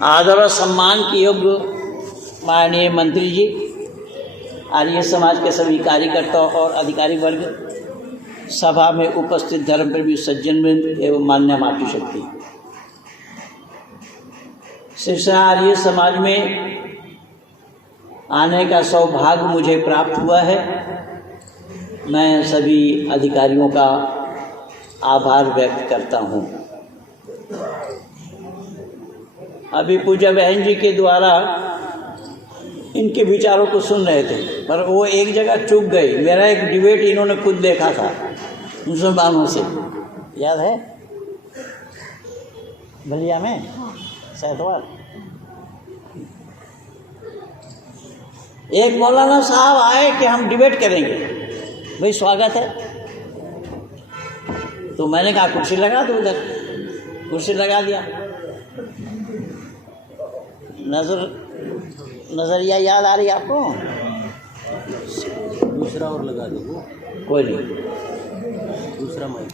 आदर और सम्मान के योग्य माननीय मंत्री जी, आर्य समाज के सभी कार्यकर्ता और अधिकारी वर्ग, सभा में उपस्थित धर्मप्रेमी सज्जनवृंद एवं मान्य मातृशक्ति, सिरसा आर्य समाज में आने का सौभाग्य मुझे प्राप्त हुआ है। मैं सभी अधिकारियों का आभार व्यक्त करता हूँ। अभी पूज्य बहन जी के द्वारा इनके विचारों को सुन रहे थे, पर वो एक जगह चुप गए। मेरा एक डिबेट इन्होंने खुद देखा था मुसलमानों से, याद है, बलिया में सैतवाल। एक मौलाना साहब आए कि हम डिबेट करेंगे, भाई स्वागत है। तो मैंने कहा कुर्सी लगा दो, उधर कुर्सी लगा दिया। नजरिया याद आ रही है आपको? दूसरा और लगा दो, कोई नहीं, दूसरा माइक।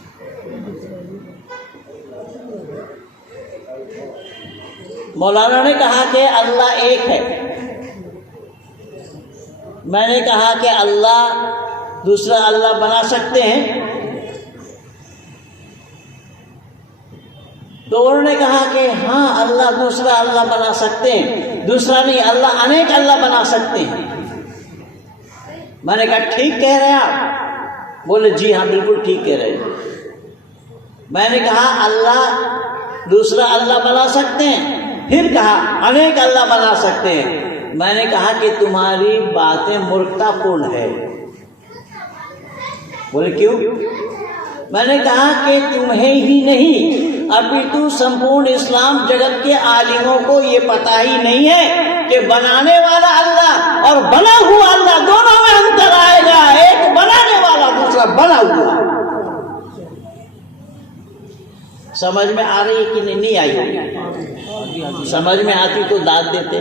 मौलाना ने कहा कि अल्लाह एक है। मैंने कहा कि अल्लाह दूसरा अल्लाह बना सकते हैं। तो उन्होंने कहा कि हाँ, अल्लाह दूसरा अल्लाह बना सकते हैं, दूसरा नहीं, अल्लाह अनेक अल्लाह बना सकते हैं। मैंने कहा ठीक कह रहे हैं आप? बोले जी हाँ, बिल्कुल ठीक कह रहे हैं। मैंने कहा अल्लाह दूसरा अल्लाह बना सकते हैं, फिर कहा अनेक अल्लाह बना सकते हैं। मैंने कहा कि तुम्हारी बातें मूर्खतापूर्ण है। बोले क्यों? मैंने कहा कि तुम्हें ही नहीं अपितु संपूर्ण इस्लाम जगत के आलिमों को ये पता ही नहीं है कि बनाने वाला अल्लाह और बना हुआ अल्लाह दोनों में अंतर आएगा। एक बनाने वाला, दूसरा बना हुआ। समझ में आ रही है कि नहीं आई? समझ में आती तो दाद देते।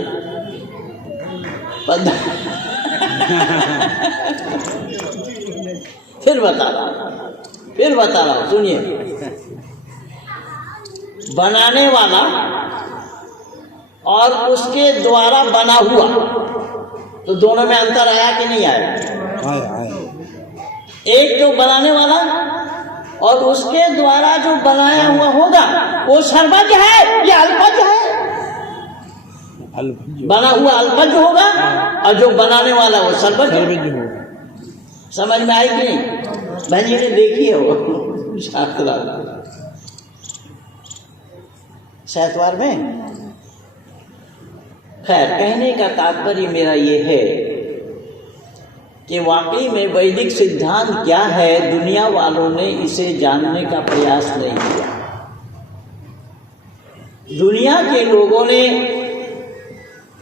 फिर बता रहा हूं, सुनिए। बनाने वाला और उसके द्वारा बना हुआ, तो दोनों में अंतर आया कि नहीं आया? एक तो बनाने वाला और उसके द्वारा जो बनाया हुआ होगा वो सर्वज्ञ है या अल्पज्ञ है? बना हुआ अल्पज्ञ होगा और जो बनाने वाला वो सर्वज्ञ होगा। समझ में आई कि नहीं? बहन जी ने देखी है वो शास्त्र सैतवार में। खैर, कहने का तात्पर्य मेरा ये है कि वाकई में वैदिक सिद्धांत क्या है, दुनिया वालों ने इसे जानने का प्रयास नहीं किया। दुनिया के लोगों ने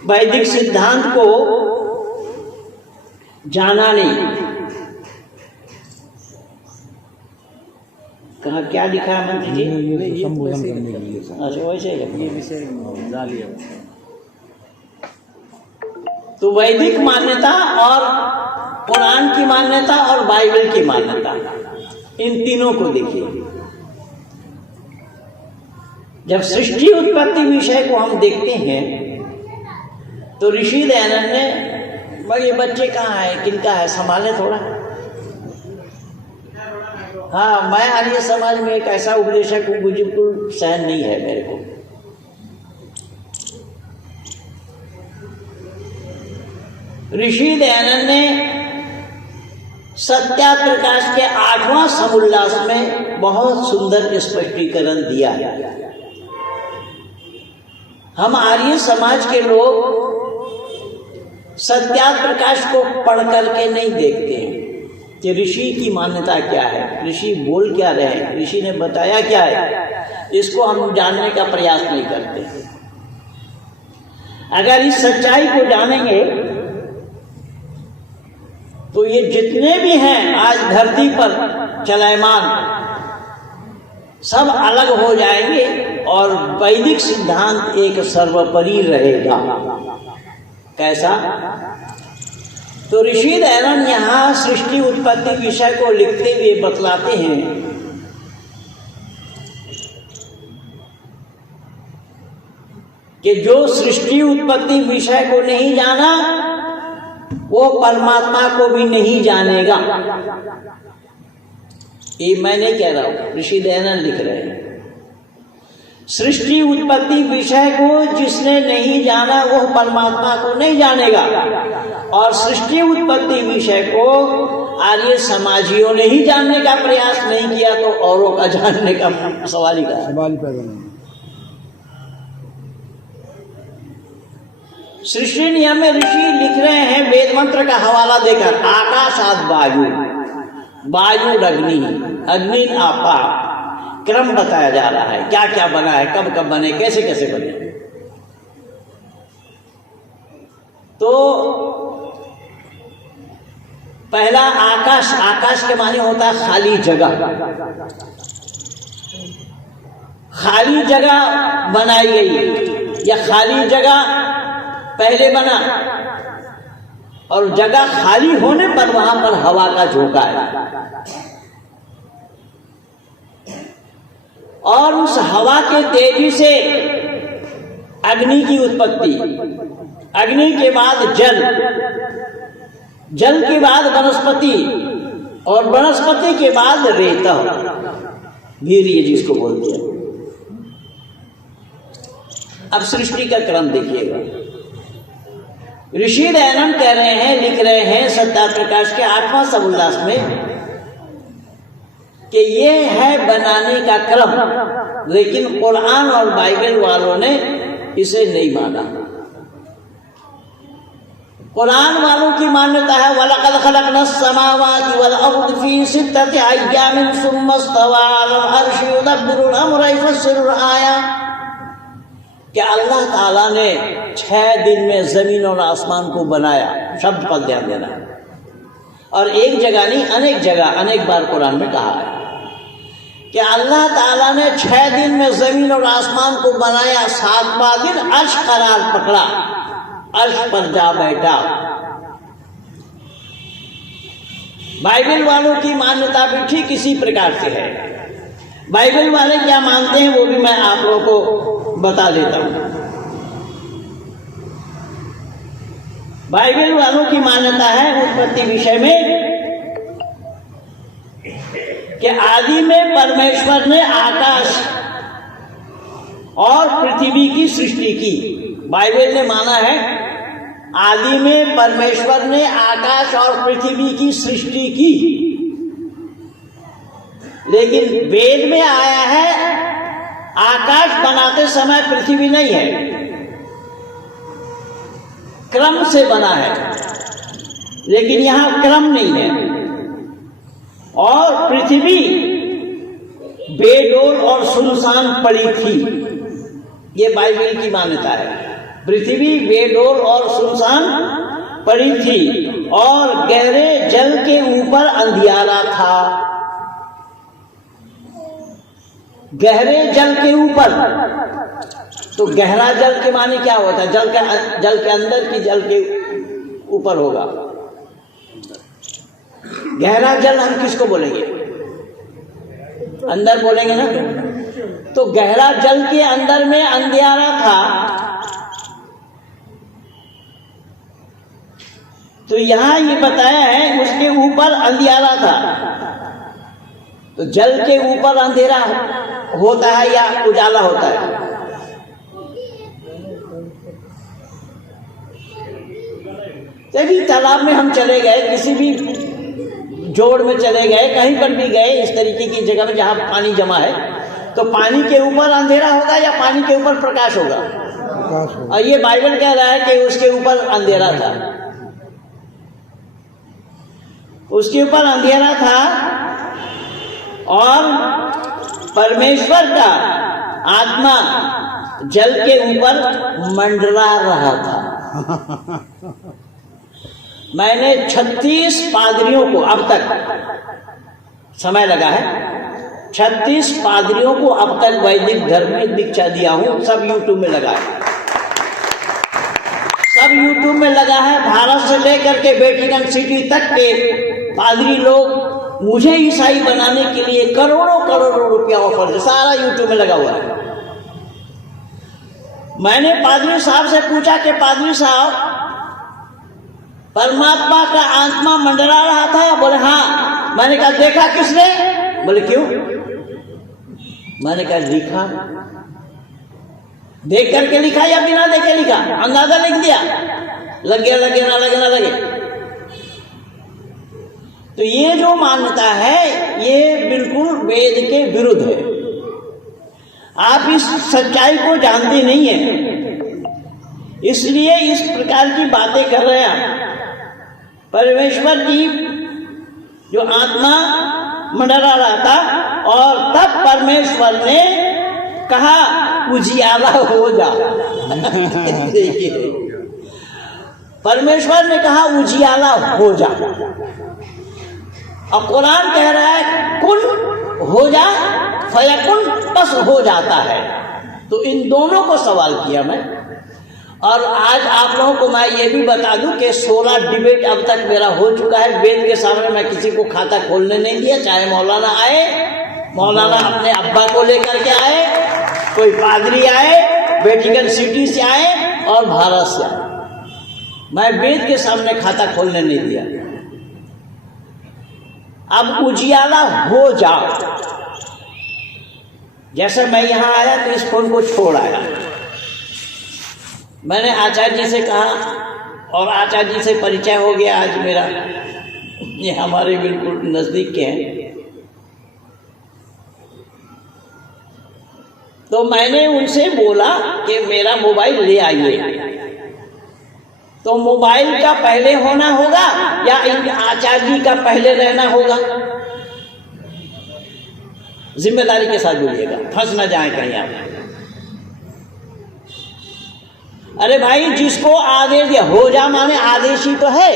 वैदिक सिद्धांत को जाना नहीं। कहा क्या लिखा है मंत्री जी? अच्छा, वैसे ये विषय जालिया। तो वैदिक मान्यता और कुरान की मान्यता और बाइबल की मान्यता, इन तीनों को देखिए। जब सृष्टि उत्पत्ति विषय को हम देखते हैं तो ऋषि दयानंद ने, भाई ये बच्चे कहाँ है, किनका है, संभाले थोड़ा। हाँ, मैं आर्य समाज में एक ऐसा उपदेशक हूँ, बिल्कुल सहन नहीं है मेरे को। ऋषि दयानंद ने सत्याप्रकाश के 8वां समुल्लास में बहुत सुंदर स्पष्टीकरण दिया है। हम आर्य समाज के लोग सत्याप्रकाश को पढ़ करके नहीं देखते हैं कि ऋषि की मान्यता क्या है, ऋषि बोल क्या रहे हैं, ऋषि ने बताया क्या है, इसको हम जानने का प्रयास नहीं करते। अगर इस सच्चाई को जानेंगे तो ये जितने भी हैं आज धरती पर चलायमान, सब अलग हो जाएंगे और वैदिक सिद्धांत एक सर्वोपरि रहेगा। कैसा? तो ऋषि दयानंद यहाँ सृष्टि उत्पत्ति विषय को लिखते हुए बतलाते हैं कि जो सृष्टि उत्पत्ति विषय को नहीं जाना वो परमात्मा को भी नहीं जानेगा। ये मैं नहीं कह रहा हूं, ऋषि दयानंद लिख रहे हैं। सृष्टि उत्पत्ति विषय को जिसने नहीं जाना वो परमात्मा को नहीं जानेगा, और सृष्टि उत्पत्ति विषय को आर्य समाजियों ने ही जानने का प्रयास नहीं किया तो औरों का जानने का सवाल ही पैदा नहीं। सृष्टि नियम में ऋषि लिख रहे हैं वेद मंत्र का हवाला देकर, आकाशाद वायु, वायु अग्नि, अग्नि आपा, क्रम बताया जा रहा है, क्या क्या बना है, कब कब बने, कैसे कैसे बने। तो पहला आकाश, आकाश के माने होता है खाली जगह। खाली जगह बनाई गई या खाली जगह पहले बना, और जगह खाली होने पर वहां पर हवा का झोंका है, और उस हवा के तेजी से अग्नि की उत्पत्ति, अग्नि के बाद जल, जल के बाद वनस्पति, और वनस्पति के बाद रेत, वीर्य जिसको बोलते हैं। अब सृष्टि का क्रम देखिएगा। ऋषि दयानंद कह रहे हैं, लिख रहे हैं सत्ता प्रकाश के 8वां सबउल्लास में कि ये है बनाने का क्रम, लेकिन कुरान और बाइबल वालों ने इसे नहीं माना। कुरान वालों की मान्यता है वलक़द ख़लक़नस समावाति वल अर्द फी सित्तति अय्यामिन सुम्मा इस्तवा अलल अर्शि युदब्बिरुल अम्रा युफ़स्सिरुल आयात, कि अल्लाह ताला ने 6 दिन में जमीन और आसमान को बनाया। शब्द पर ध्यान देना, और एक जगह नहीं अनेक जगह अनेक बार कुरान में कहा है कि अल्लाह ताला ने 6 दिन में जमीन और आसमान को बनाया, 7वां दिन अर्श करार पकड़ा, अर्श पर जा बैठा। बाइबल वालों की मान्यता भी ठीक इसी प्रकार से है। बाइबल वाले क्या मानते हैं वो भी मैं आप लोगों को बता देता हूं। बाइबल वालों की मान्यता है उत्पत्ति विषय में कि आदि में परमेश्वर ने आकाश और पृथ्वी की सृष्टि की। बाइबल ने माना है आदि में परमेश्वर ने आकाश और पृथ्वी की सृष्टि की, लेकिन वेद में आया है आकाश बनाते समय पृथ्वी नहीं है, क्रम से बना है, लेकिन यहां क्रम नहीं है। और पृथ्वी बेडोल और सुनसान पड़ी थी, ये बाइबल की मान्यता है। पृथ्वी बेडोल और सुनसान पड़ी थी और गहरे जल के ऊपर अंधियारा था। गहरे जल के ऊपर, तो गहरा जल के माने क्या होता है? जल के अंदर की जल के ऊपर होगा। गहरा जल हम किसको बोलेंगे? अंदर बोलेंगे ना। तो गहरा जल के अंदर में अंधियारा था, तो यहां ये बताया है उसके ऊपर अंधियारा था। तो जल के ऊपर अंधेरा होता है या उजाला होता है? तभी तालाब में हम चले गए, किसी भी जोड़ में चले गए, कहीं पर भी गए, इस तरीके की जगह में जहां पानी जमा है, तो पानी के ऊपर अंधेरा होगा या पानी के ऊपर प्रकाश होगा? और ये बाइबल कह रहा है कि उसके ऊपर अंधेरा था, उसके ऊपर अंधेरा था और परमेश्वर का आत्मा जल के ऊपर मंडरा रहा था। मैंने 36 पादरियों को, अब तक समय लगा है, 36 पादरियों को अब तक वैदिक धर्म में दीक्षा दिया हूं। सब यूट्यूब में लगा है, सब यूट्यूब में लगा है। भारत से लेकर के वेटिकन सिटी तक के पादरी लोग मुझे ईसाई बनाने के लिए करोड़ों करोड़ों रुपया ऑफर, सारा यूट्यूब में लगा हुआ है। मैंने पादरी साहब से पूछा कि पादरी साहब, परमात्मा का आत्मा मंडरा रहा था? बोले हाँ। मैंने कहा देखा किसने? बोले क्यों? मैंने कहा लिखा। देख करके लिखा या बिना देखे लिखा? अंदाजा लिख दिया, लगे लगे ना लगे ना लगे। तो ये जो मान्यता है ये बिल्कुल वेद के विरुद्ध है। आप इस सच्चाई को जानते नहीं है, इसलिए इस प्रकार की बातें कर रहे हैं। परमेश्वर की जो आत्मा मंडरा रहा था और तब परमेश्वर ने कहा उजियाला हो जा। देखिए, परमेश्वर ने कहा उजियाला हो जा, और कुरान कह रहा है कुन हो जा, फयकुन बस हो जाता है। तो इन दोनों को सवाल किया मैं। और आज आप लोगों को मैं ये भी बता दूं कि 16 डिबेट अब तक मेरा हो चुका है। वेद के सामने मैं किसी को खाता खोलने नहीं दिया, चाहे मौलाना आए, मौलाना अपने अब्बा को लेकर के आए, कोई पादरी आए, वेटिकन सिटी से आए और भारत से आए, मैं वेद के सामने खाता खोलने नहीं दिया। अब उजियाला हो जाओ। जैसे मैं यहां आया तो इस फोन को छोड़ आया। मैंने आचार्य जी से कहा और आचार्य जी से परिचय हो गया आज मेरा। ये हमारे बिल्कुल नजदीक के हैं। तो मैंने उनसे बोला कि मेरा मोबाइल ले आइए। तो मोबाइल का पहले होना होगा या आचार्य जी का पहले रहना होगा? जिम्मेदारी के साथ बोलिएगा, फंस ना जाए कहीं आप। अरे भाई, जिसको आदेश दिया, हो जा माने आदेश ही तो है।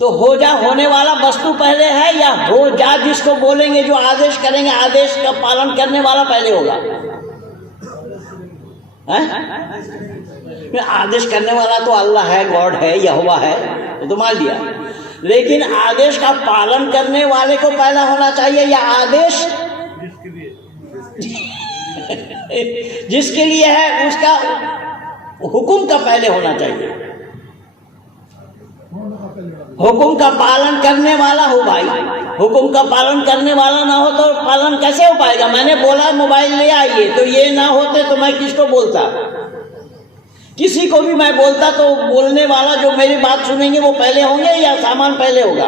तो हो जा होने वाला वस्तु पहले है या हो जा जिसको बोलेंगे, जो आदेश करेंगे, आदेश का पालन करने वाला पहले होगा? आदेश करने वाला तो अल्लाह है, गॉड है, यहोवा है, तो मान लिया। लेकिन आदेश का पालन करने वाले को पहला होना चाहिए या आदेश जिसके लिए है उसका हुक्म का पहले होना चाहिए? हुक्म का पालन करने वाला हो भाई। हुक्म का पालन करने वाला ना हो तो पालन कैसे हो पाएगा? मैंने बोला मोबाइल ले आइए, तो ये ना होते तो मैं किसको बोलता? किसी को भी मैं बोलता तो बोलने वाला जो मेरी बात सुनेंगे वो पहले होंगे या सामान पहले होगा?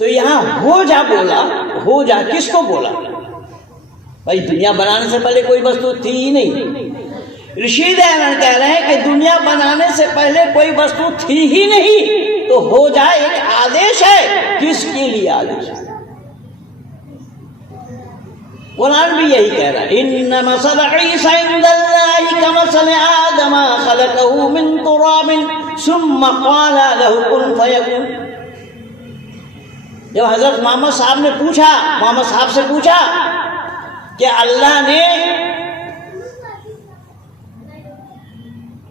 तो यहां हो जा बोला, हो जा किसको बोला? भाई, दुनिया बनाने से पहले कोई वस्तु थी ही नहीं। ऋषि दयानंद कह रहे हैं कि दुनिया बनाने से पहले कोई वस्तु थी ही नहीं। तो हो जा एक आदेश है, किसके लिए आदेश है? कुरान भी यही कह रहा है, इन्न मसल ईसा इंदल्लाहि कमसल आदम खलकहु मिन तुराबिन सुम्मा क़ाला लहु कुन फयकुन। जब हजरत मोहम्मद साहब से पूछा कि अल्लाह ने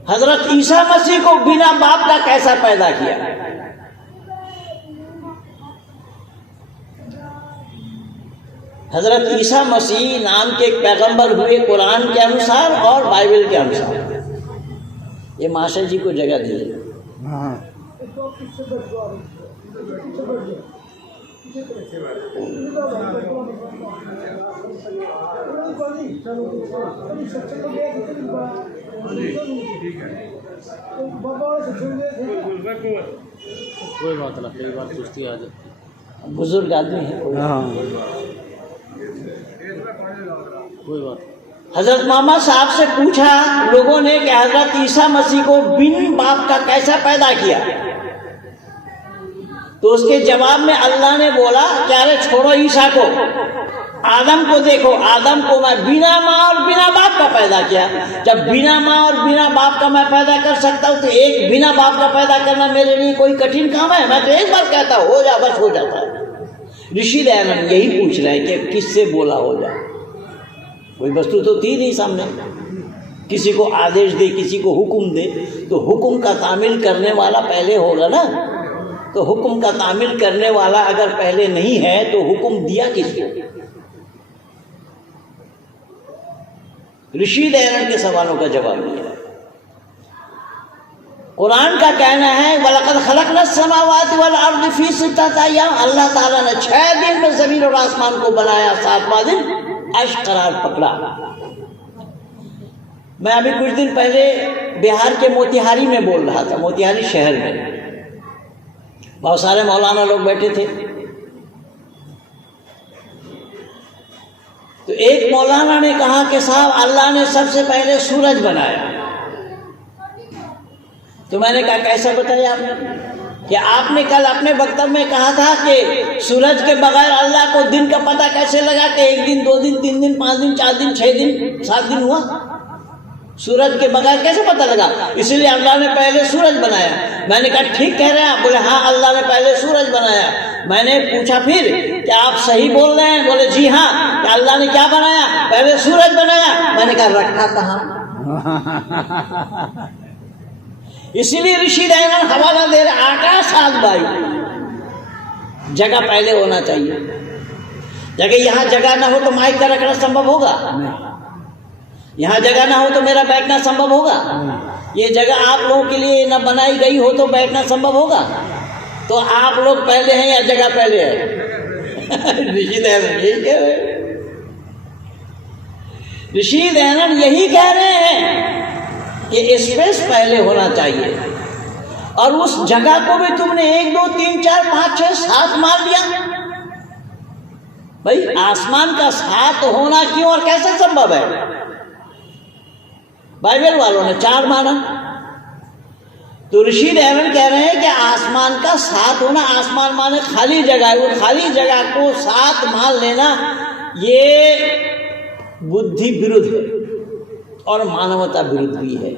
हजरत ईसा मसीह को बिना बाप का कैसा पैदा किया? हजरत ईसा मसीह नाम के एक पैगंबर हुए कुरान के अनुसार और बाइबल के अनुसार। ये माशा जी को जगह दीजिए। कोई बात ना, कई बार सुस्ती आ जाती। बुजुर्ग आदमी है, कोई बात। हजरत मोहम्मद साहब से पूछा लोगों ने कि हजरत ईसा मसीह को बिन बाप का कैसा पैदा किया? तो उसके जवाब में अल्लाह ने बोला कि अरे छोड़ो ईसा को, आदम को देखो, आदम को मैं बिना माँ और बिना बाप का पैदा किया। जब बिना माँ और बिना बाप का मैं पैदा कर सकता हूँ तो एक बिना बाप का पैदा करना मेरे लिए कोई कठिन काम है? मैं तो एक बार कहता हो जा, बस हो जाता है। ऋषि दयानंद यही पूछ रहे हैं कि किससे बोला हो जा? कोई वस्तु तो थी नहीं सामने। किसी को आदेश दे, किसी को हुक्म दे, तो हुक्म का तामील करने वाला पहले होगा ना। तो हुक्म का तामील करने वाला अगर पहले नहीं है तो हुक्म दिया किसको? ऋषि दयानंद के सवालों का जवाब दिया। कुरान का कहना है वलक़द ख़लक़नस समावाति वल अर्ज़ फ़ी सित्तति अय्याम, अल्लाह ताला ने 6 दिन में ज़मीन और आसमान को बनाया, 7वां दिन अर्श करार पकड़ा। मैं अभी कुछ दिन पहले बिहार के मोतिहारी में बोल रहा था, मोतिहारी शहर में बहुत सारे मौलाना लोग बैठे थे। तो एक मौलाना ने कहा कि साहब अल्लाह ने सबसे पहले सूरज बनाया। तो मैंने कहा कैसा बताया आपने कि आपने कल अपने वक्तव्य में कहा था कि सूरज के बगैर अल्लाह को दिन का पता कैसे लगा कि 1 दिन 2 दिन 3 दिन 5 दिन 4 दिन 6 दिन 7 दिन हुआ, सूरज के बगैर कैसे पता लगा? इसलिए अल्लाह ने पहले सूरज बनाया। मैंने कहा ठीक कह रहे हैं आप। बोले हाँ अल्लाह ने पहले सूरज बनाया। मैंने पूछा फिर क्या आप सही बोल रहे हैं? बोले जी हाँ। क्या अल्लाह ने क्या बनाया? पहले सूरज बनाया। मैंने कहा रखा कहाँ? इसीलिए ऋषि दयानंद हवाला दे रहे आकाश आग वायु, जगह पहले होना चाहिए। जगह यहाँ जगह ना हो तो माइक का रखना संभव होगा? यहाँ जगह ना हो तो मेरा बैठना संभव होगा? ये जगह आप लोगों के लिए ना बनाई गई हो तो बैठना संभव होगा? तो आप लोग पहले हैं या जगह पहले है? ऋषि दयानंद यही कह रहे हैं। ऋषि दयानंद यही कह रहे हैं कि स्पेस पहले होना चाहिए। और उस जगह को भी तुमने 1 2 3 4 5 6 7 मान लिया। भाई आसमान का 7 होना क्यों और कैसे संभव है? बाइबल वालों ने 4 माना। तो ऋषि दयानंद कह रहे हैं कि आसमान का 7 होना, आसमान माने खाली जगह, वो खाली जगह को 7 मान लेना ये बुद्धि विरुद्ध है और मानवता विरुद्ध भी है।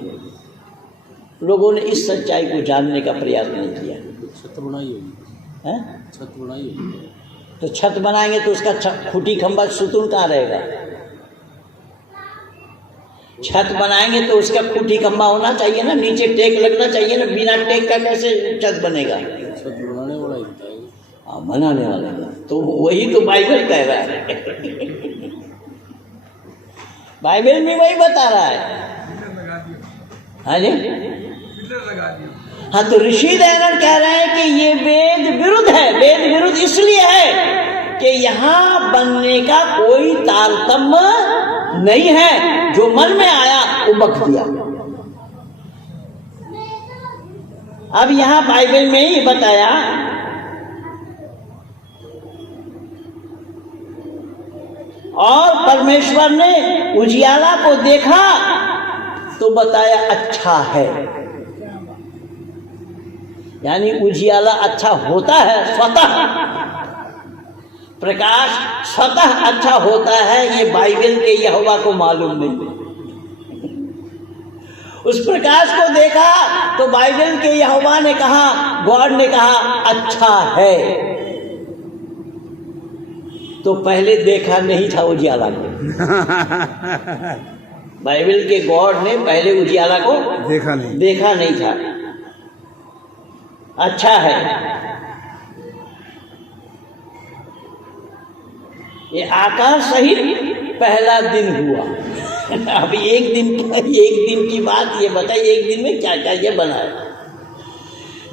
लोगों ने इस सच्चाई को जानने का प्रयास नहीं किया। छत बनाई होगी है? छत बनाई होगी तो छत बनाएंगे तो उसका खूंटी खंभा सुतून कहाँ रहेगा? छत बनाएंगे तो उसका खूंटी खंभा होना चाहिए ना, नीचे टेक लगना चाहिए ना। बिना टेक का कैसे छत बनेगा? छत बनाने वाला ही बताएगा। हाँ बनाने वाले का तो वही तो बाइबल कह रहा है। बाइबल में वही बता रहा है। हाँ जी हाँ। तो ऋषि दयानंद कह रहे हैं कि ये वेद विरुद्ध है। वेद विरुद्ध इसलिए है कि यहाँ बनने का कोई तारतम्य नहीं है। जो मन में आया वो बक दिया। अब यहाँ बाइबल में ही बताया और परमेश्वर ने उजियाला को देखा तो बताया अच्छा है। यानी उजियाला अच्छा होता है, स्वतः प्रकाश स्वतः अच्छा होता है। ये बाइबल के यहोवा को मालूम नहीं। उस प्रकाश को देखा तो बाइबल के यहोवा ने कहा, गॉड ने कहा अच्छा है। तो पहले देखा नहीं था उजियाला को। बाइबल के गॉड ने पहले उजियाला को देखा नहीं था। अच्छा है। ये आकाश सहित पहला दिन हुआ। अब एक दिन की बात ये बताइए, एक दिन में क्या क्या ये बनाया।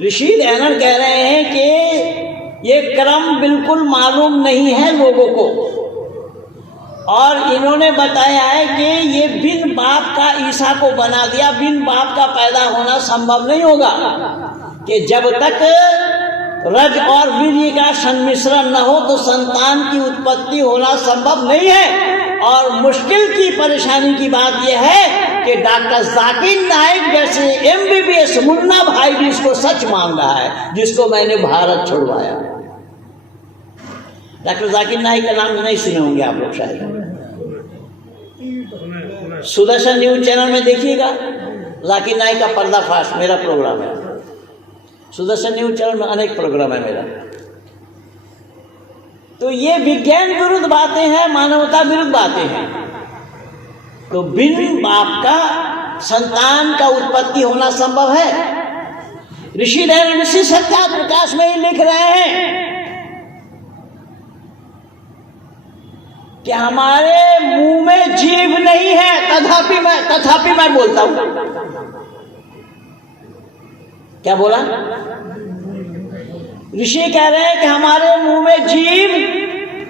ऋषि दयानंद कह रहे हैं कि ये क्रम बिल्कुल मालूम नहीं है लोगों को, और इन्होंने बताया है कि ये बिन बाप का ईसा को बना दिया। बिन बाप का पैदा होना संभव नहीं होगा, कि जब तक रज और वीर्य का संमिश्रण न हो तो संतान की उत्पत्ति होना संभव नहीं है। और मुश्किल की परेशानी की बात यह है कि डॉक्टर जाकिर नाइक जैसे MBBS मुन्ना भाई भी इसको सच मान रहा है, जिसको मैंने भारत छुड़वाया। डॉक्टर जाकिर नाइक का नाम नहीं सुने होंगे आप लोग शायद। सुदर्शन न्यूज चैनल में देखिएगा, जाकिर नाइक का पर्दाफाश मेरा प्रोग्राम है। सुदर्शन न्यूज चैनल में अनेक प्रोग्राम है मेरा। तो ये विज्ञान विरुद्ध बातें हैं, मानवता विरुद्ध बातें हैं। तो बिन बाप का संतान का उत्पत्ति होना संभव है। ऋषि दयानंद ऋषि सत्या प्रकाश में ही लिख रहे हैं कि हमारे मुंह में जीभ नहीं है, तथापि मैं बोलता हूं। क्या बोला? ऋषि कह रहे हैं कि हमारे मुंह में जीभ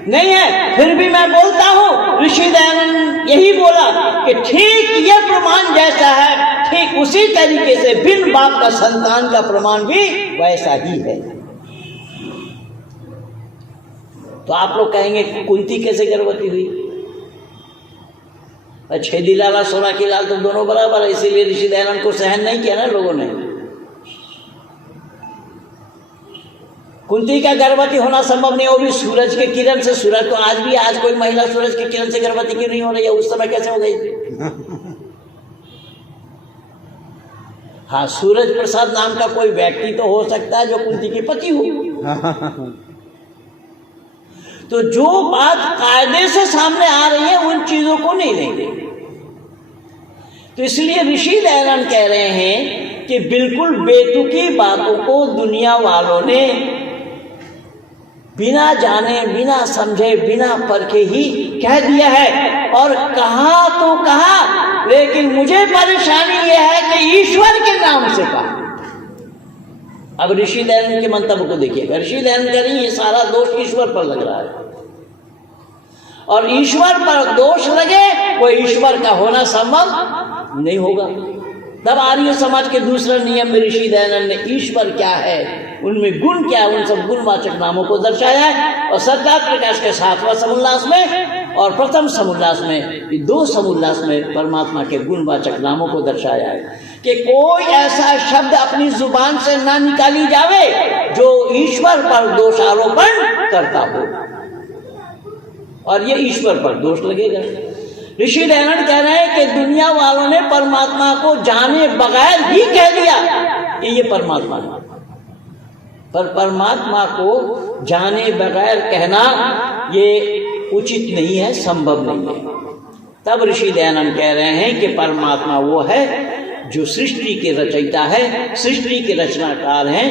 नहीं है, फिर भी मैं बोलता हूं। ऋषि दयानंद यही बोला कि ठीक ये प्रमाण जैसा है, ठीक उसी तरीके से बिन बाप का संतान का प्रमाण भी वैसा ही है। तो आप लोग कहेंगे कुंती कैसे गर्भवती हुई? 6 लाल 16 की लाल तो दोनों बराबर है, इसीलिए ऋषि दयानंद को सहन नहीं किया ना लोगों ने। कुंती का गर्भवती होना संभव नहीं, वो भी सूरज के किरण से। सूरज तो आज भी, आज कोई महिला सूरज के किरण से गर्भवती क्यों नहीं हो रही है? उस समय कैसे हो गई थी? हाँ, सूरज प्रसाद नाम का कोई व्यक्ति तो हो सकता है जो कुंती के पति हो। तो जो बात कायदे से सामने आ रही है उन चीजों को नहीं लेंगे। तो इसलिए ऋषि दयानंद कह रहे हैं कि बिल्कुल बेतुकी बातों को दुनिया वालों ने बिना जाने, बिना समझे, बिना परखे ही कह दिया है। और कहा तो कहा, लेकिन मुझे परेशानी यह है कि ईश्वर के नाम से कहा। अब ऋषि दयानंद के मंतव्य को देखिएगा। ऋषि दयानंद कह रही है ये सारा दोष ईश्वर पर लग रहा है, और ईश्वर पर दोष लगे वो ईश्वर का होना संभव नहीं होगा। तब आर्य समाज के दूसरा नियम में ऋषि दयानंद ने ईश्वर क्या है, उनमें गुण क्या है, उन सब गुणवाचक नामों को दर्शाया है। और सत्कार प्रकाश के 7वां समुल्लास में और प्रथम समुल्लास में, 2 समुल्लास में परमात्मा के गुणवाचक नामों को दर्शाया है कि कोई ऐसा शब्द अपनी जुबान से ना निकाली जावे जो ईश्वर पर दोषारोपण करता हो, और ये ईश्वर पर दोष लगेगा। ऋषि दयानंद कह रहे हैं कि दुनिया वालों ने परमात्मा को जाने बगैर ही कह दिया कि ये परमात्मा है, पर परमात्मा को जाने बगैर कहना ये उचित नहीं है, संभव नहीं है। तब ऋषि दयानंद कह रहे हैं कि परमात्मा वो है जो सृष्टि के रचयिता है, सृष्टि के रचनाकार हैं,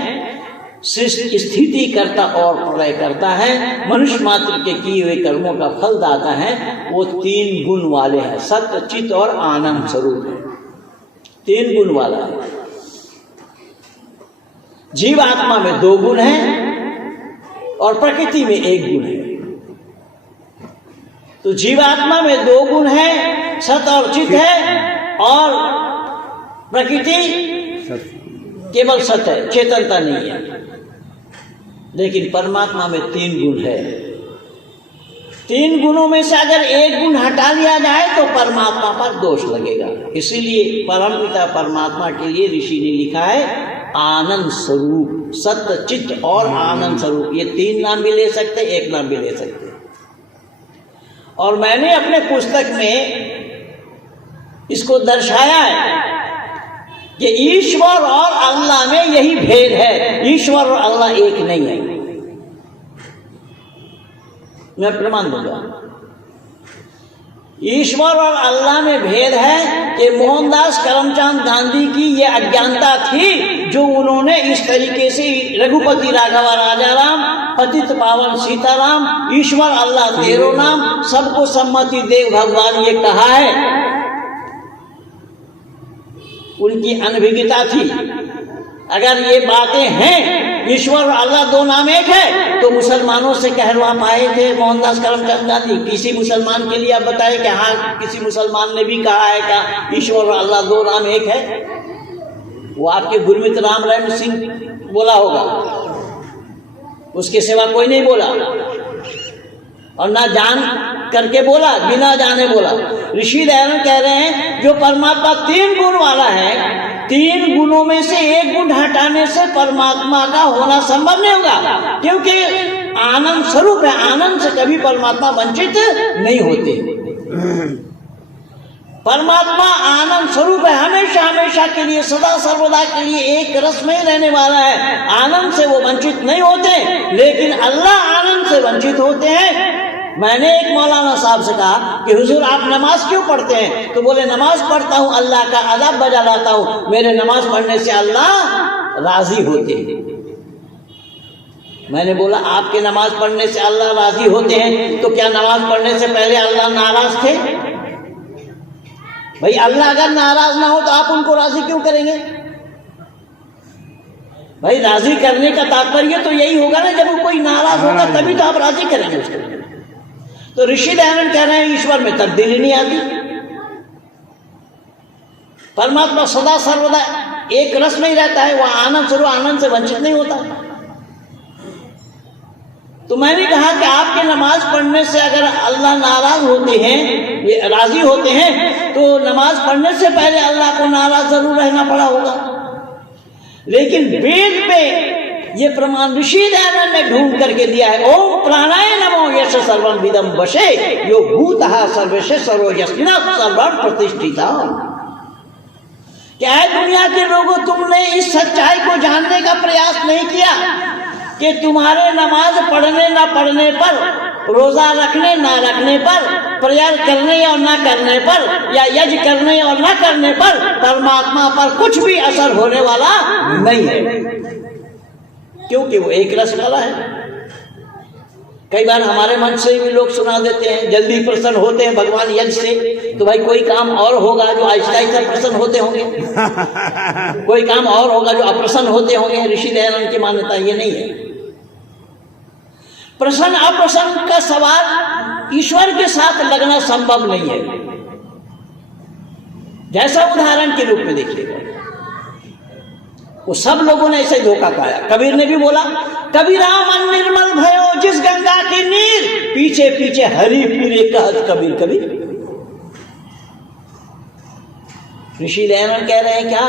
सृष्टि स्थिति करता और प्रलय करता है, मनुष्य मात्र के किए हुए कर्मों का फल दाता है। वो 3 गुण वाले हैं, सत्य, चित्त और आनंद स्वरूप है। 3 गुण वाला है। जीव आत्मा में 2 गुण हैं और प्रकृति में 1 गुण है। तो जीवात्मा में 2 गुण है, सत और चित है, और प्रकृति केवल सत है, चेतनता नहीं है। लेकिन परमात्मा में 3 गुण है। 3 गुणों में से अगर 1 गुण हटा लिया जाए तो परमात्मा पर दोष लगेगा। इसीलिए परमपिता परमात्मा के लिए ऋषि ने लिखा है आनंद स्वरूप, सत्य, चित्त और आनंद स्वरूप। ये 3 नाम भी ले सकते, 1 नाम भी ले सकते। और मैंने अपने पुस्तक में इसको दर्शाया है कि ईश्वर और अल्लाह में यही भेद है। ईश्वर और अल्लाह एक नहीं है। मैं प्रमाण दूंगा। ईश्वर और अल्लाह में भेद है कि मोहनदास करमचंद गांधी की ये अज्ञानता थी जो उन्होंने इस तरीके से रघुपति राघव राजाराम, पतित पावन सीताराम, ईश्वर अल्लाह तेरो नाम, सबको सम्मति देव भगवान ये कहा है, उनकी अनभिज्ञता थी। अगर ये बातें हैं, ईश्वर और अल्लाह 2 नाम एक है, तो मुसलमानों से कहलवा पाए थे मोहनदास करमचंद गांधी? किसी मुसलमान के लिए आप बताएं कि हाँ किसी मुसलमान ने भी कहा है क्या ईश्वर और अल्लाह 2 नाम एक है? वो आपके गुरमीत राम रहीम सिंह बोला होगा, उसके सिवा कोई नहीं बोला, और ना जान करके बोला, बिना जाने बोला। ऋषि दयानंद कह रहे हैं जो परमात्मा 3 गुण वाला है, 3 गुणों में से 1 गुण हटाने से परमात्मा का होना संभव नहीं होगा, क्योंकि आनंद स्वरूप है। आनंद से कभी परमात्मा वंचित नहीं होते। परमात्मा आनंद स्वरूप है, हमेशा हमेशा के लिए, सदा सर्वदा के लिए एक रस में ही रहने वाला है। आनंद से वो वंचित नहीं होते, लेकिन अल्लाह आनंद से वंचित होते हैं। मैंने एक मौलाना साहब से कहा कि हुजूर आप नमाज क्यों पढ़ते हैं? तो बोले नमाज पढ़ता हूँ, अल्लाह का अदब बजा लाता हूँ, मेरे नमाज पढ़ने से अल्लाह राजी होते हैं। मैंने बोला आपके नमाज पढ़ने से अल्लाह राजी होते हैं, तो क्या नमाज पढ़ने से पहले अल्लाह नाराज थे? भाई अल्लाह अगर नाराज ना हो तो आप उनको राजी क्यों करेंगे? भाई राजी करने का तात्पर्य तो यही होगा ना, जब कोई नाराज होगा तभी तो आप राजी करेंगे उसको। तो ऋषि दयानंद कह रहे हैं ईश्वर में तब्दीली नहीं आती, परमात्मा सदा सर्वदा एक रस में ही रहता है, वह आनंद स्वरूप आनंद से वंचित नहीं होता। तो मैंने कहा कि आपके नमाज पढ़ने से अगर अल्लाह नाराज होते हैं, राजी होते हैं, तो नमाज पढ़ने से पहले अल्लाह को नाराज जरूर रहना पड़ा होगा। लेकिन वेद पे ये प्रमाण ऋषि दयानंद ने ढूंढ करके दिया है। ओम प्राणाय नमो यश सर्वं विदम वशे यो भूतः सर्वस्य सर्वो यस्मिन् सर्वं प्रतिष्ठिता। क्या है दुनिया के लोगों, तुमने इस सच्चाई को जानने का प्रयास नहीं किया कि तुम्हारे नमाज पढ़ने ना पढ़ने पर, रोजा रखने ना रखने पर, प्रेयर करने और ना करने पर, या यज्ञ करने और ना करने पर परमात्मा पर कुछ भी असर होने वाला नहीं है, क्योंकि वो एक रस वाला है। कई बार हमारे मन से भी लोग सुना देते हैं, जल्दी प्रसन्न होते हैं भगवान यज्ञ से, तो भाई कोई काम और होगा जो आहिस्ता आहिस्ता प्रसन्न होते होंगे, कोई काम और होगा जो अप्रसन्न होते होंगे। ऋषि दयानंद की मान्यता ये नहीं है। प्रसन्न अप्रसन्न का सवाल ईश्वर के साथ लगना संभव नहीं है। जैसा उदाहरण के रूप में देखिएगा, वो सब लोगों ने ऐसे धोखा पाया। कबीर ने भी बोला, कबीरा मन निर्मल भयो जिस गंगा की नीर, पीछे पीछे हरि फिरे कहत कबीर कबीर। ऋषि दयानंद कह रहे हैं क्या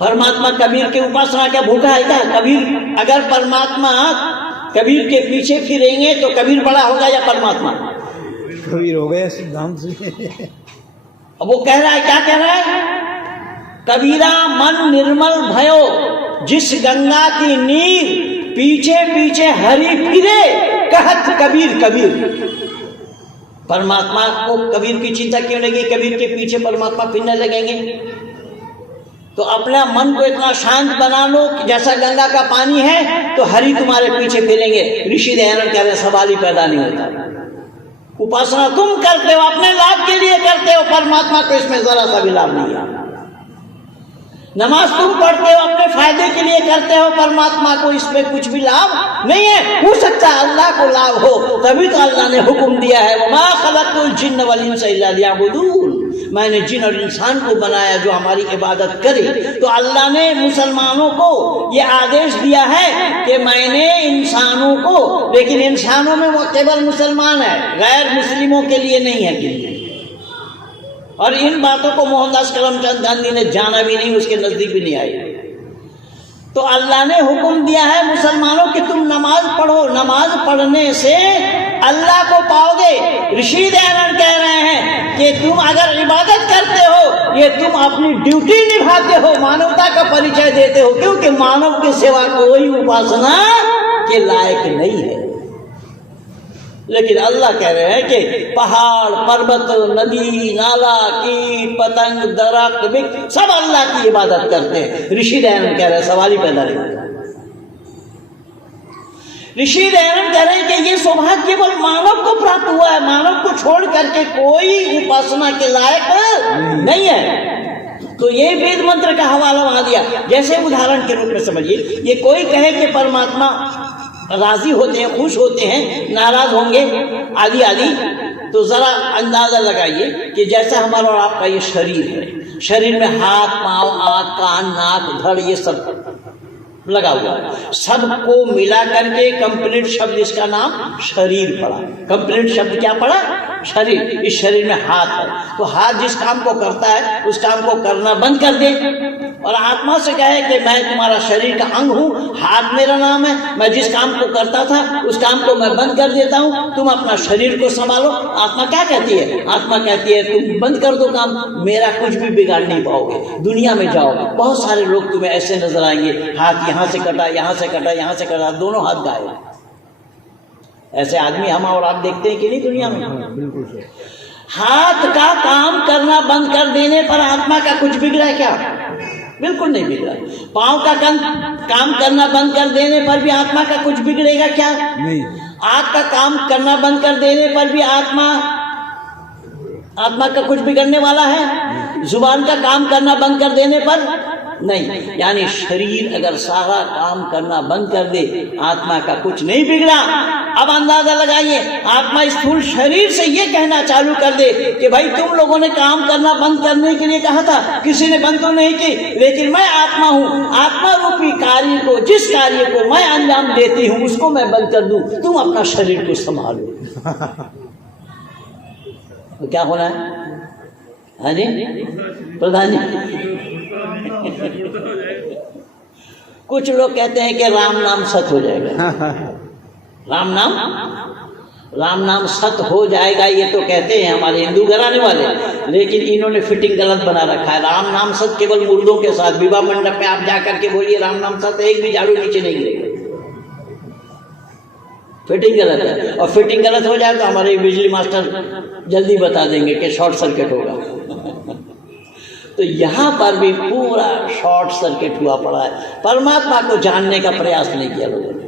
परमात्मा कबीर के उपासना क्या भूखा है क्या? कबीर अगर परमात्मा कबीर के पीछे फिरेंगे तो कबीर बड़ा होगा या परमात्मा? कबीर हो गए सिद्धांत से। अब वो कह रहा है, क्या कह रहा है? कबीरा मन निर्मल भयो जिस गंगा की नीर, पीछे पीछे हरि फिरे कहत कबीर कबीर। परमात्मा को कबीर की चिंता क्यों लगी? कबीर के पीछे परमात्मा फिरने लगेंगे। तो अपना मन को इतना शांत बना लो कि जैसा गंगा का पानी है तो हरि तुम्हारे पीछे फिरेंगे। ऋषि दयानंद कह रहे सवाल ही पैदा नहीं होता। उपासना तुम करते हो, अपने लाभ के लिए करते हो, परमात्मा को इसमें जरा सा भी लाभ नहीं है। नमाज तुम पढ़ते हो, अपने फायदे के लिए करते हो, परमात्मा को इसमें कुछ भी लाभ नहीं है। हो सकता है अल्लाह को लाभ हो, तभी तो अल्लाह ने हुक्म दिया है, वमा खलक़तुल जिन्न वल इंसा इल्ला लियअबुदून। मैंने जिन और इंसान को बनाया जो हमारी इबादत करे। तो अल्लाह ने मुसलमानों को ये आदेश दिया है कि मैंने इंसानों को, लेकिन इंसानों में वो केवल मुसलमान है, गैर मुस्लिमों के लिए नहीं है कि। और इन बातों को मोहनदास करमचंद गांधी ने जाना भी नहीं, उसके नजदीक भी नहीं आए। तो अल्लाह ने हुक्म दिया है मुसलमानों कि तुम नमाज पढ़ो, नमाज पढ़ने से अल्लाह को पाओगे। ऋषि दयानंद कह रहे हैं कि तुम अगर इबादत करते हो, ये तुम अपनी ड्यूटी निभाते हो, मानवता का परिचय देते हो, क्योंकि मानव के सिवा कोई उपासना के लायक नहीं है। लेकिन अल्लाह कह रहे हैं कि पहाड़, पर्वत, नदी, नाला, कीट, पतंग, दरख्त, वृक्ष सब अल्लाह की इबादत करते हैं। ऋषि दयानंद कह रहे हैं सवाल ही पैदा नहीं होता। ऋषि दयानंद कह रहे हैं कि ये सौभाग्य केवल मानव को प्राप्त हुआ है, मानव को छोड़ करके कोई उपासना के लायक नहीं है। तो ये वेद मंत्र का हवाला वहां दिया। जैसे उदाहरण के रूप में समझिए, ये कोई कहे कि परमात्मा राजी होते हैं, खुश होते हैं, नाराज होंगे आदि आदि, तो जरा अंदाजा लगाइए कि जैसा हमारा और आपका ये शरीर है, शरीर में हाथ, पांव, आंख, कान, नाक, धड़ ये सब लगा हुआ, सबको मिला करके कंप्लीट शब्द इसका नाम शरीर पड़ा। कंप्लीट शब्द क्या पड़ा? शरीर। इस शरीर में हाथ है, तो हाथ जिस काम को करता है उस काम को करना बंद कर दे, और आत्मा से कहे कि मैं तुम्हारा शरीर का अंग हूं, हाथ मेरा नाम है, मैं जिस काम को करता था उस काम को मैं बंद कर देता हूं, तुम अपना शरीर को संभालो। आत्मा क्या कहती है? आत्मा कहती है तुम बंद कर दो काम, मेरा कुछ भी बिगाड़ नहीं पाओगे। दुनिया में जाओ, बहुत सारे लोग तुम्हें ऐसे नजर आएंगे, हाथ यहाँ से कटा, यहाँ से कटा, यहाँ से कटा, दोनों हाथ गायब। ऐसे आदमी हम और आप देखते हैं कि नहीं दुनिया में? बिल्कुल। हाथ का काम करना बंद कर देने पर आत्मा का कुछ बिगड़ा क्या? बिल्कुल नहीं बिगड़ा। पाँव का काम करना बंद कर देने पर भी आत्मा का कुछ बिगड़ेगा क्या? नहीं। आँख का काम करना बंद कर देने पर भी आत्मा का कुछ बिगड़ने वाला है? जुबान का काम करना बंद कर देने पर नहीं। यानी शरीर अगर सारा काम करना बंद कर दे, आत्मा का कुछ नहीं बिगड़ा। अब अंदाजा लगाइए, आत्मा स्थूल शरीर से ये कहना चालू कर दे कि भाई तुम लोगों ने काम करना बंद करने के लिए कहा था, किसी ने बंद तो नहीं की, लेकिन मैं आत्मा हूँ, आत्मा रूपी कार्य को, जिस कार्य को मैं अंजाम देती हूँ उसको मैं बंद कर दूं, तुम अपना शरीर को संभालो। तो क्या होना है? हाँ जी प्रधान जी, कुछ लोग कहते हैं कि राम नाम सत हो जाएगा। राम नाम सत हो जाएगा ये तो कहते हैं हमारे हिंदू घराने वाले, लेकिन इन्होंने फिटिंग गलत बना रखा है। राम नाम सत केवल मुर्दों के साथ, विवाह मंडप में आप जाकर के बोलिए राम नाम सत, एक भी झाड़ू नीचे नहीं गिरेगा। फिटिंग गलत है, और फिटिंग गलत हो जाए तो हमारे बिजली मास्टर जल्दी बता देंगे कि शॉर्ट सर्किट होगा। तो यहाँ पर भी पूरा शॉर्ट सर्किट हुआ पड़ा है। परमात्मा को जानने का प्रयास नहीं किया लोगों ने,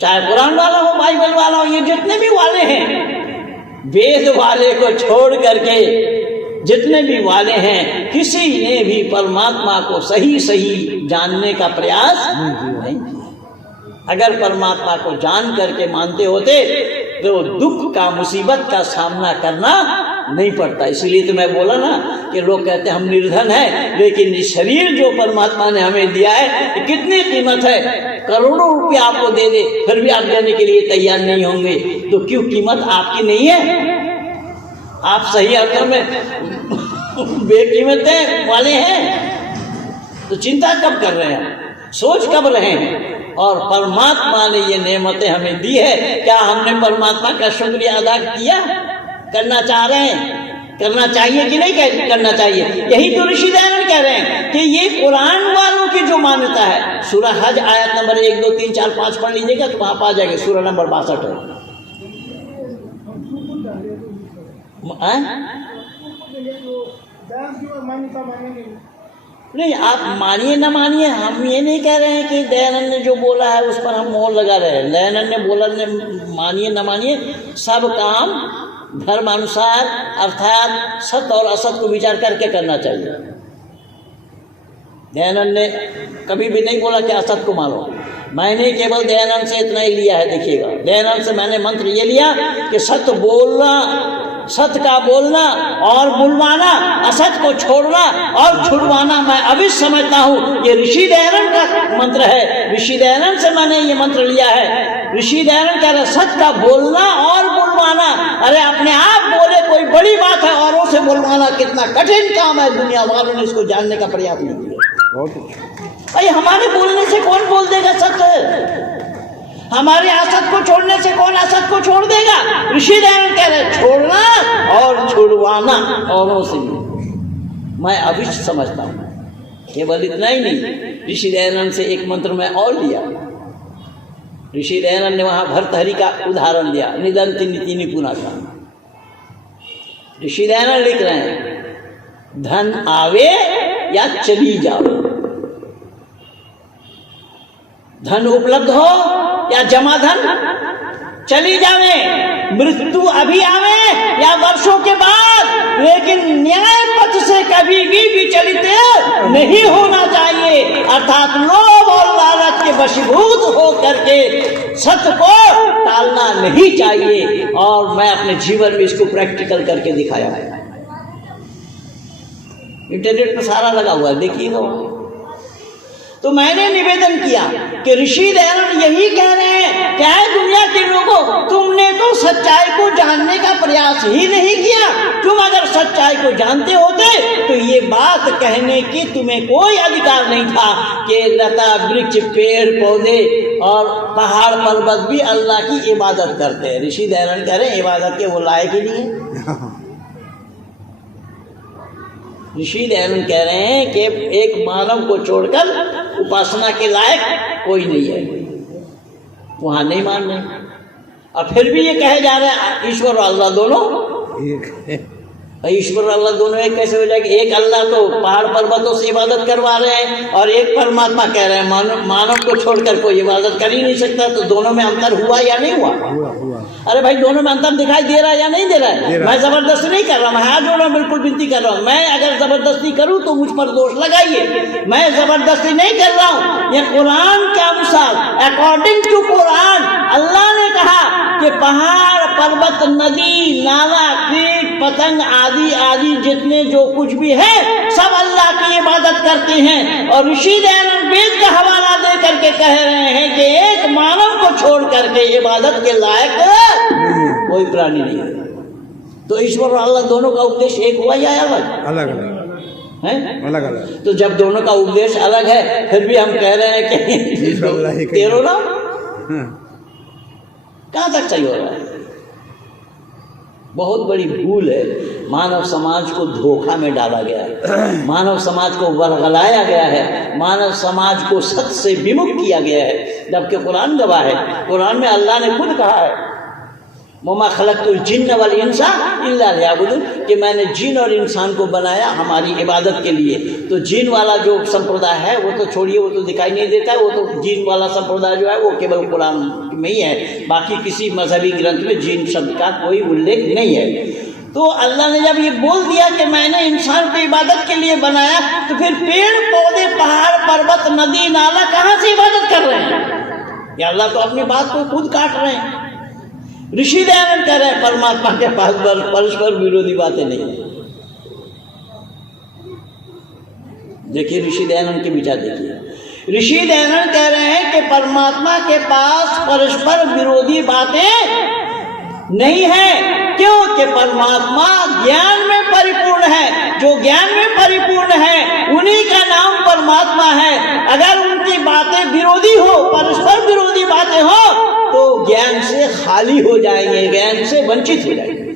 चाहे कुरान वाला हो, बाइबल वाला हो, ये जितने भी वाले हैं, वेद वाले को छोड़ करके जितने भी वाले हैं, किसी ने भी परमात्मा को सही सही जानने का प्रयास नहीं किया। अगर परमात्मा को जान करके मानते होते तो दुख का, मुसीबत का सामना करना नहीं पड़ता। इसीलिए तो मैं बोला ना कि लोग कहते हैं हम निर्धन हैं, लेकिन ये शरीर जो परमात्मा ने हमें दिया है कितनी कीमत है, करोड़ों रुपया आपको दे दे फिर भी आप देने के लिए तैयार नहीं होंगे, तो क्यों कीमत आपकी नहीं है? आप सही अर्थों में बेकीमतें वाले हैं, तो चिंता कब कर रहे हैं, सोच कब रहे हैं? और परमात्मा ने ये नेमतें हमें दी है, क्या हमने परमात्मा का शुक्रिया अदा किया? करना चाह रहे हैं, करना चाहिए कि नहीं करना चाहिए? यही तो ऋषि दयानंद कह रहे हैं कि ये कुरान वालों की जो मान्यता है, सूरह हज आयत नंबर 1, 2, 3, 4, 5 पढ़ लीजिएगा तो वहां पा जाएगा, सूरह नंबर 62 है। नहीं, आप मानिए ना मानिए, हम ये नहीं कह रहे हैं कि दयानंद ने जो बोला है उस पर हम मोहर लगा रहे हैं। दयानंद ने बोला, मानिए ना मानिए, सब काम धर्मानुसार अर्थात सत्य और असत्य को विचार करके करना चाहिए। दयानंद ने कभी भी नहीं बोला कि असत्य को मानो। मैंने केवल दयानंद से इतना ही लिया है, देखिएगा, दयानंद से मैंने मंत्र ये लिया कि सत्य बोलना, सत्य का बोलना और बुलवाना, असत्य को छोड़ना और छुड़वाना मैं अभी समझता हूँ। ये ऋषि दयानंद का मंत्र है, ऋषि दयानंद से मैंने ये मंत्र लिया है। ऋषि दयानंद कह रहे सत्य का बोलना और बुलवाना। अरे अपने आप बोले कोई बड़ी बात है, औरों से बुलवाना कितना कठिन काम है। दुनिया वालों ने इसको जानने का प्रयास नहीं किया। भाई हमारे बोलने से कौन बोल देगा सत्य? हमारे असत को छोड़ने से कौन असत को छोड़ देगा? ऋषि दयानंद कह रहे छोड़ना और छुड़वाना औरों से मैं अवश्य समझता हूं। केवल इतना ही नहीं, ऋषि दयानंद से एक मंत्र मैं और लिया। ऋषि दयानंद ने वहां भर्तहरि का उदाहरण दिया, निदंति नीति निपुणा का। ऋषि दयानंद लिख रहे हैं, धन आवे या चली जावे, धन उपलब्ध हो या जमा धन चली जावे, मृत्यु अभी आवे या वर्षों के बाद, लेकिन न्याय पथ से कभी भी विचलित नहीं होना चाहिए। अर्थात लोभ और लालच के वशीभूत हो करके सत्य को टालना नहीं चाहिए। और मैं अपने जीवन में इसको प्रैक्टिकल करके दिखाया है। इंटरनेट पर सारा लगा हुआ है, देखिएगा। तो मैंने निवेदन किया कि ऋषि दयानंद यही कह रहे हैं, क्या है दुनिया के लोगों, तुमने तो सच्चाई को जानने का प्रयास ही नहीं किया। तुम अगर सच्चाई को जानते होते तो ये बात कहने की तुम्हें कोई अधिकार नहीं था कि लता वृक्ष पेड़ पौधे और पहाड़ पर्वत भी अल्लाह की इबादत करते हैं। ऋषि दयानंद कह रहे हैं इबादत के वो लायक ही नहीं है। ऋषि दयानंद कह रहे हैं कि एक मानव को छोड़कर उपासना के लायक कोई नहीं है। वहां नहीं मान रहे, और फिर भी ये कहे जा रहे हैं ईश्वर और अल्लाह दोनों एक है। ईश्वर अल्लाह दोनों एक कैसे हो जाएंगे? एक अल्लाह तो पहाड़ पर्वतों से इबादत करवा रहे हैं और एक परमात्मा कह रहे हैं मानव को छोड़कर कोई इबादत कर ही नहीं सकता। तो दोनों में अंतर हुआ या नहीं हुआ? हुआ। अरे भाई, दोनों में अंतर दिखाई दे रहा है या नहीं दे रहा है? मैं जबरदस्ती नहीं कर रहा, मैं हाथ जोड़ रहा हूं, बिल्कुल विनती कर रहा हूं। मैं अगर जबरदस्ती करूं तो मुझ पर दोष लगाइए। मैं जबरदस्ती नहीं कर रहा हूं। ये कुरान के अनुसार, अकॉर्डिंग टू कुरान, अल्लाह ने कहा कि पहाड़ पर्वत नदी नाला कीट पतंग आदि आदि जितने जो कुछ भी है सब अल्लाह की इबादत करते हैं। और ऋषि दयानंद वेद का हवाला दे करके कह रहे हैं कि एक मानव को छोड़ करके इबादत के लायक कोई प्राणी नहीं है। तो ईश्वर और अल्लाह दोनों का उपदेश एक हुआ या अलग? अलग अलग है, अलग अलग। तो जब दोनों का उपदेश अलग है फिर भी हम कह रहे हैं कि तेरो नाम, कहां तक सही हो रहा है? बहुत बड़ी भूल है। मानव समाज को धोखा में डाला गया है, मानव समाज को वरगलाया गया है, मानव समाज को सत्य से विमुख किया गया है। जबकि कुरान गवाह है, कुरान में अल्लाह ने खुद कहा है वमा खलक़तुल जिन्न वल इंसा इल्ला लियअबुदून, कि मैंने जिन और इंसान को बनाया हमारी इबादत के लिए। तो जिन वाला जो संप्रदाय है वो तो छोड़िए, वो तो दिखाई नहीं देता है। वो तो जिन वाला संप्रदाय जो है वो केवल कुरान में ही है, बाकी किसी मजहबी ग्रंथ में जिन शब्द का कोई उल्लेख नहीं है। तो अल्लाह ने जब ये बोल दिया कि मैंने इंसान को इबादत के लिए बनाया, तो फिर पेड़ पौधे पहाड़ पर्वत नदी नाला कहाँ से इबादत कर रहे हैं? ये अल्लाह तो अपनी बात को खुद काट रहे हैं। ऋषि दयानंद कह रहे हैं परमात्मा के पास परस्पर विरोधी बातें नहीं। देखिए ऋषि दयानंद के विचार देखिए। ऋषि दयानंद कह रहे हैं कि परमात्मा के पास परस्पर विरोधी बातें नहीं है। क्यों? कि परमात्मा ज्ञान में परिपूर्ण है। जो ज्ञान में परिपूर्ण है उन्हीं का नाम परमात्मा है। अगर उनकी बातें विरोधी हो, परस्पर विरोधी बातें हो, तो ज्ञान से खाली हो जाएंगे, ज्ञान से वंचित हो जाएंगे।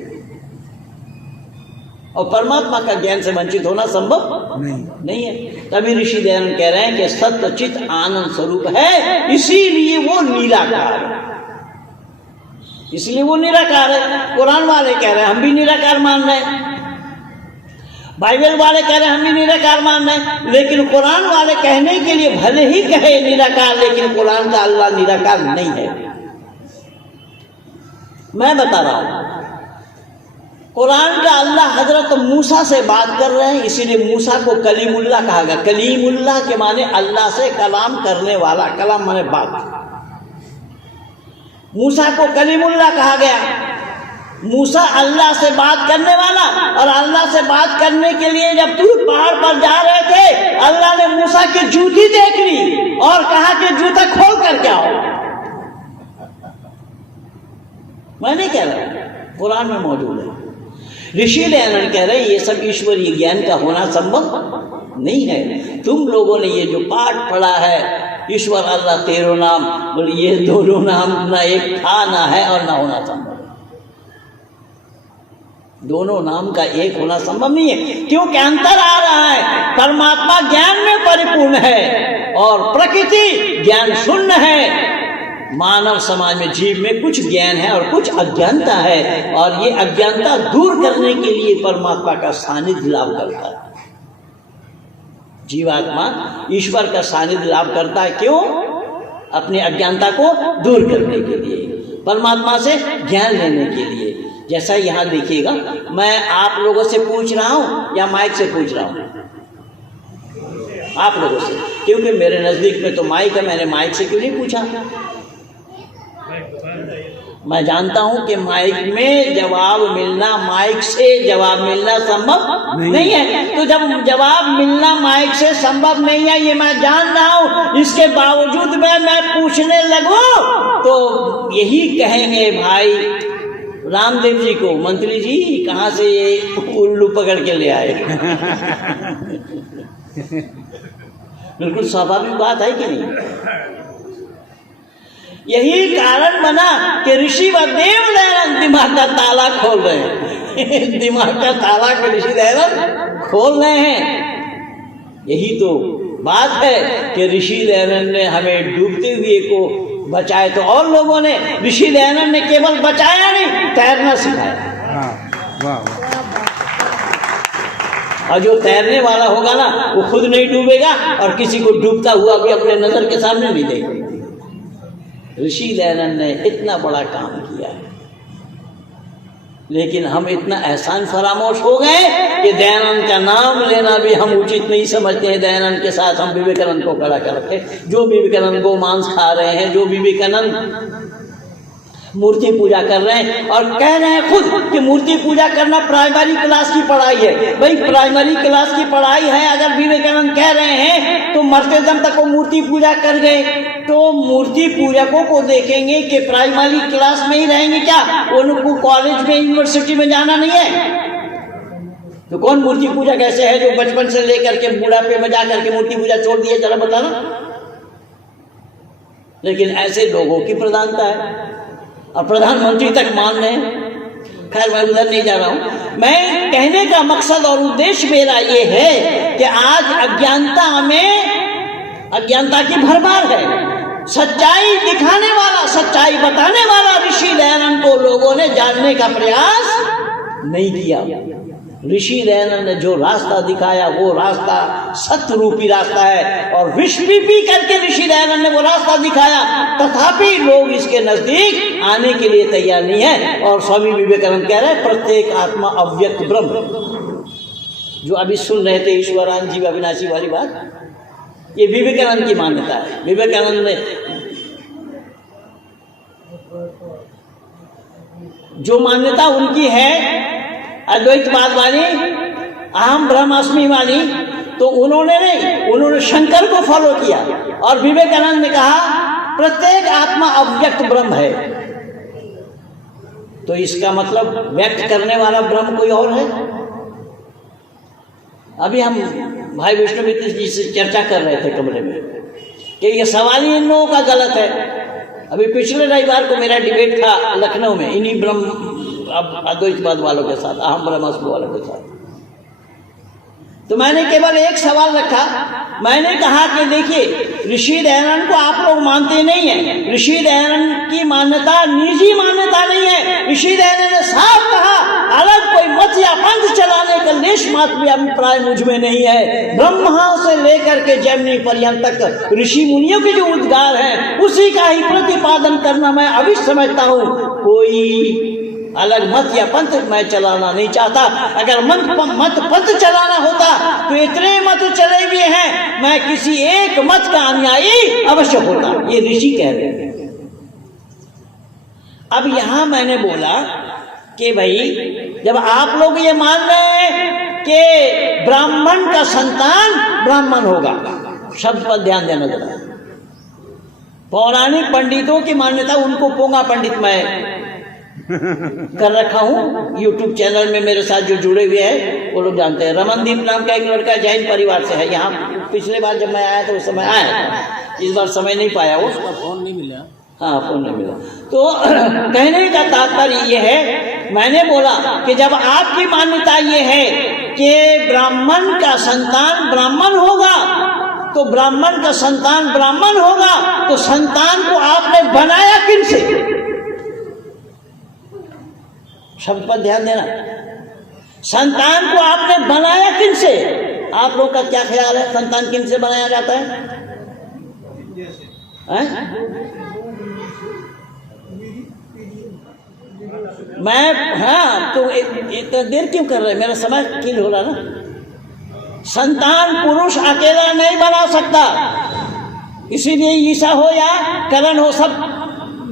और परमात्मा का ज्ञान से वंचित होना संभव नहीं है। तभी ऋषि दयानंद कह रहे हैं कि सत्य चित आनंद स्वरूप है, इसीलिए वो निराकार है। इसलिए वो निराकार है। कुरान वाले कह रहे हैं हम भी निराकार मान रहे हैं, बाइबल वाले कह रहे हैं हम भी निराकार मान रहे हैं। लेकिन कुरान वाले कहने के लिए भले ही कहे निराकार, लेकिन कुरान का अल्लाह निराकार नहीं है। मैं बता रहा हूं, कुरान का अल्लाह हजरत मूसा से बात कर रहे हैं, इसीलिए मूसा को कलीमुल्लाह कहा गया। कलीमुल्लाह के माने अल्लाह से कलाम करने वाला, कलाम माने बात। मूसा को कलीमुल्लाह कहा गया। मूसा अल्लाह से बात करने वाला। और अल्लाह से बात करने के लिए जब तू पहाड़ पर जा रहे थे, अल्लाह ने मूसा की जूती देख ली और कहा कि जूता खोल करके आओ। मैं नहीं कह रहा, कुरान में मौजूद है। ऋषि दयानंद कह रहे हैं ये सब ईश्वरीय ज्ञान का होना संभव नहीं है। तुम लोगों ने ये जो पाठ पढ़ा है, ईश्वर अल्लाह तेरो नाम, बोले ये दोनों नाम ना एक था ना है और ना होना संभव। दोनों नाम का एक होना संभव नहीं है, क्योंकि अंतर आ रहा है। परमात्मा ज्ञान में परिपूर्ण है और प्रकृति ज्ञान शून्य है। मानव समाज में जीव में कुछ ज्ञान है और कुछ अज्ञानता है, और ये अज्ञानता दूर करने के लिए परमात्मा का सानिध्य लाभ करता है। जीवात्मा ईश्वर का सानिध्य लाभ करता है। क्यों? अपनी अज्ञानता को दूर करने के लिए, परमात्मा से ज्ञान लेने के लिए। जैसा यहाँ देखिएगा, मैं आप लोगों से पूछ रहा हूँ या माइक से पूछ रहा हूँ? आप लोगों से, क्योंकि मेरे नजदीक में तो माइक है। मैंने माइक से क्यों नहीं पूछा? मैं जानता हूं कि माइक में जवाब मिलना, माइक से जवाब मिलना संभव नहीं है। तो जब जवाब मिलना माइक से संभव नहीं है, ये मैं जान रहा हूं, इसके बावजूद मैं पूछने लगूं तो यही कहेंगे भाई रामदेव जी को, मंत्री जी कहाँ से ये उल्लू पकड़ के ले आए। बिल्कुल स्वाभाविक बात है कि नहीं? यही कारण बना कि ऋषि व देव दयानंद दिमाग का ताला खोल रहे हैं। दिमाग का ताला को ऋषि दयानंद खोल रहे हैं। यही तो बात है कि ऋषि दयानंद ने हमें डूबते हुए को बचाए, तो और लोगों ने, ऋषि दयानंद ने केवल बचाया नहीं, तैरना सिखाया। वाह वाह। और जो तैरने वाला होगा ना वो खुद नहीं डूबेगा और किसी को डूबता हुआ भी अपने नजर के सामने नहीं देगा। ऋषि दयानंद ने इतना बड़ा काम किया है, लेकिन हम इतना एहसान फरामोश हो गए कि दयानंद का नाम लेना भी हम उचित नहीं समझते हैं। दयानंद के साथ हम विवेकानंद को खड़ा कर रखे। जो विवेकानंद गो मांस खा रहे हैं, जो विवेकानंद मूर्ति पूजा कर रहे हैं और कह रहे हैं खुद कि मूर्ति पूजा करना प्राइमरी क्लास की पढ़ाई है। भाई प्राइमरी क्लास की पढ़ाई है अगर विवेकानंद कह रहे हैं तो मरते दम तक वो मूर्ति पूजा कर गए, तो मूर्ति पूजकों को देखेंगे कि प्राइमरी क्लास में ही रहेंगे क्या? उनको कॉलेज में यूनिवर्सिटी में जाना नहीं है। तो कौन मूर्ति पूजा कैसे है जो बचपन से लेकर के बुढ़ापे में जाकर के मूर्ति पूजा छोड़ दिए? जरा बताना। लेकिन ऐसे लोगों की प्रधानता है और प्रधानमंत्री तक मान रहे हैं। खैर मैं उधर नहीं जा रहा हूं। मैं कहने का मकसद और उद्देश्य मेरा ये है कि आज अज्ञानता की भरमार है। सच्चाई दिखाने वाला, सच्चाई बताने वाला ऋषि दयानंद को लोगों ने जानने का प्रयास नहीं किया। ऋषि दयानंद ने जो रास्ता दिखाया वो रास्ता सत्य रूपी रास्ता है और विश्व पी करके ऋषि दयानंद ने वो रास्ता दिखाया, तथापि लोग इसके नजदीक आने के लिए तैयार नहीं है। और स्वामी विवेकानंद कह रहे हैं प्रत्येक आत्मा अव्यक्त ब्रह्म। जो अभी सुन रहे थे ईश्वरान जीव अविनाशी वाली बात, ये विवेकानंद की मान्यता है। विवेकानंद ने जो मान्यता उनकी है अद्वैतवाद वाली, अहम ब्रह्मास्मि वाली, तो उन्होंने शंकर को फॉलो किया और विवेकानंद ने कहा प्रत्येक आत्मा अव्यक्त ब्रह्म है। तो इसका मतलब व्यक्त करने वाला ब्रह्म कोई और है। अभी हम भाई विष्णुमित्र जी से चर्चा कर रहे थे कमरे में कि ये सवाल ही इन लोगों का गलत है। अभी पिछले रविवार को मेरा डिबेट था लखनऊ में इन्हीं ब्रह्म अद्वैतवाद वालों के साथ, अहम ब्रह्मास्मि वालों के साथ। तो मैंने केवल एक सवाल रखा। मैंने कहा कि देखिए ऋषि दयानंद को आप लोग मानते नहीं है। ऋषि दयानंद की मान्यता निजी मान्यता नहीं है। ऋषि दयानंद ने साफ कहा अलग कोई मत या पंथ चलाने का लेश मात्र भी अभिप्राय मुझ में नहीं है। ब्रह्मा से लेकर के जैमिनी पर्यंत तक ऋषि मुनियों के जो उद्गार हैं उसी का ही प्रतिपादन करना मैं अभी समझता हूँ। कोई अलग मत या पंथ मैं चलाना नहीं चाहता। अगर मत पंथ चलाना होता तो इतने मत चले हुए हैं, मैं किसी एक मत का अनुयायी अवश्य होता। ये ऋषि कह रहे हैं। अब यहां मैंने बोला कि भाई जब आप लोग ये मान रहे हैं कि ब्राह्मण का संतान ब्राह्मण होगा, शब्द पर ध्यान देना जरा। पौराणिक पंडितों की मान्यता, उनको पोंगा पंडित मैं कर रखा हूँ यूट्यूब चैनल में, मेरे साथ जो जुड़े हुए हैं वो लोग जानते हैं। रमनदीप नाम का एक लड़का जैन परिवार से है। यहाँ पिछले बार जब मैं आया था उस समय आया, इस बार समय नहीं पाया, वो फोन नहीं मिला। हाँ फोन नहीं मिला। तो कहने का तात्पर्य ये है, मैंने बोला कि जब आपकी मान्यता ये है कि ब्राह्मण का संतान ब्राह्मण होगा, तो ब्राह्मण का संतान ब्राह्मण होगा, तो संतान को आपने बनाया किन से? शब्द पर ध्यान देना। संतान को आपने बनाया किन से? आप लोग का क्या ख्याल है संतान किन से बनाया जाता है? हाँ तो इतना देर क्यों कर रहे हैं? मेरा समय किल हो रहा ना। संतान पुरुष अकेला नहीं बना सकता, इसीलिए ईसा हो या करण हो सब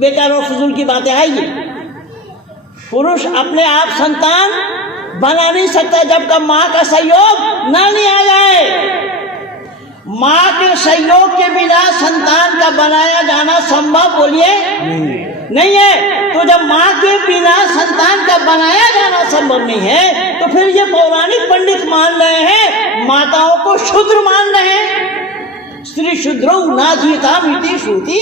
बेकार और फजूल की बातें आएगी। पुरुष अपने आप संतान बना नहीं सकता जब तक माँ का सहयोग नहीं आ जाए। माँ के सहयोग के बिना संतान का बनाया जाना संभव बोलिए नहीं है। तो जब माँ के बिना संतान का बनाया जाना संभव नहीं है, तो फिर ये पौराणिक पंडित मान रहे हैं माताओं को शूद्र मान रहे हैं। स्त्री शूद्रो ना जीता मिति श्रुति।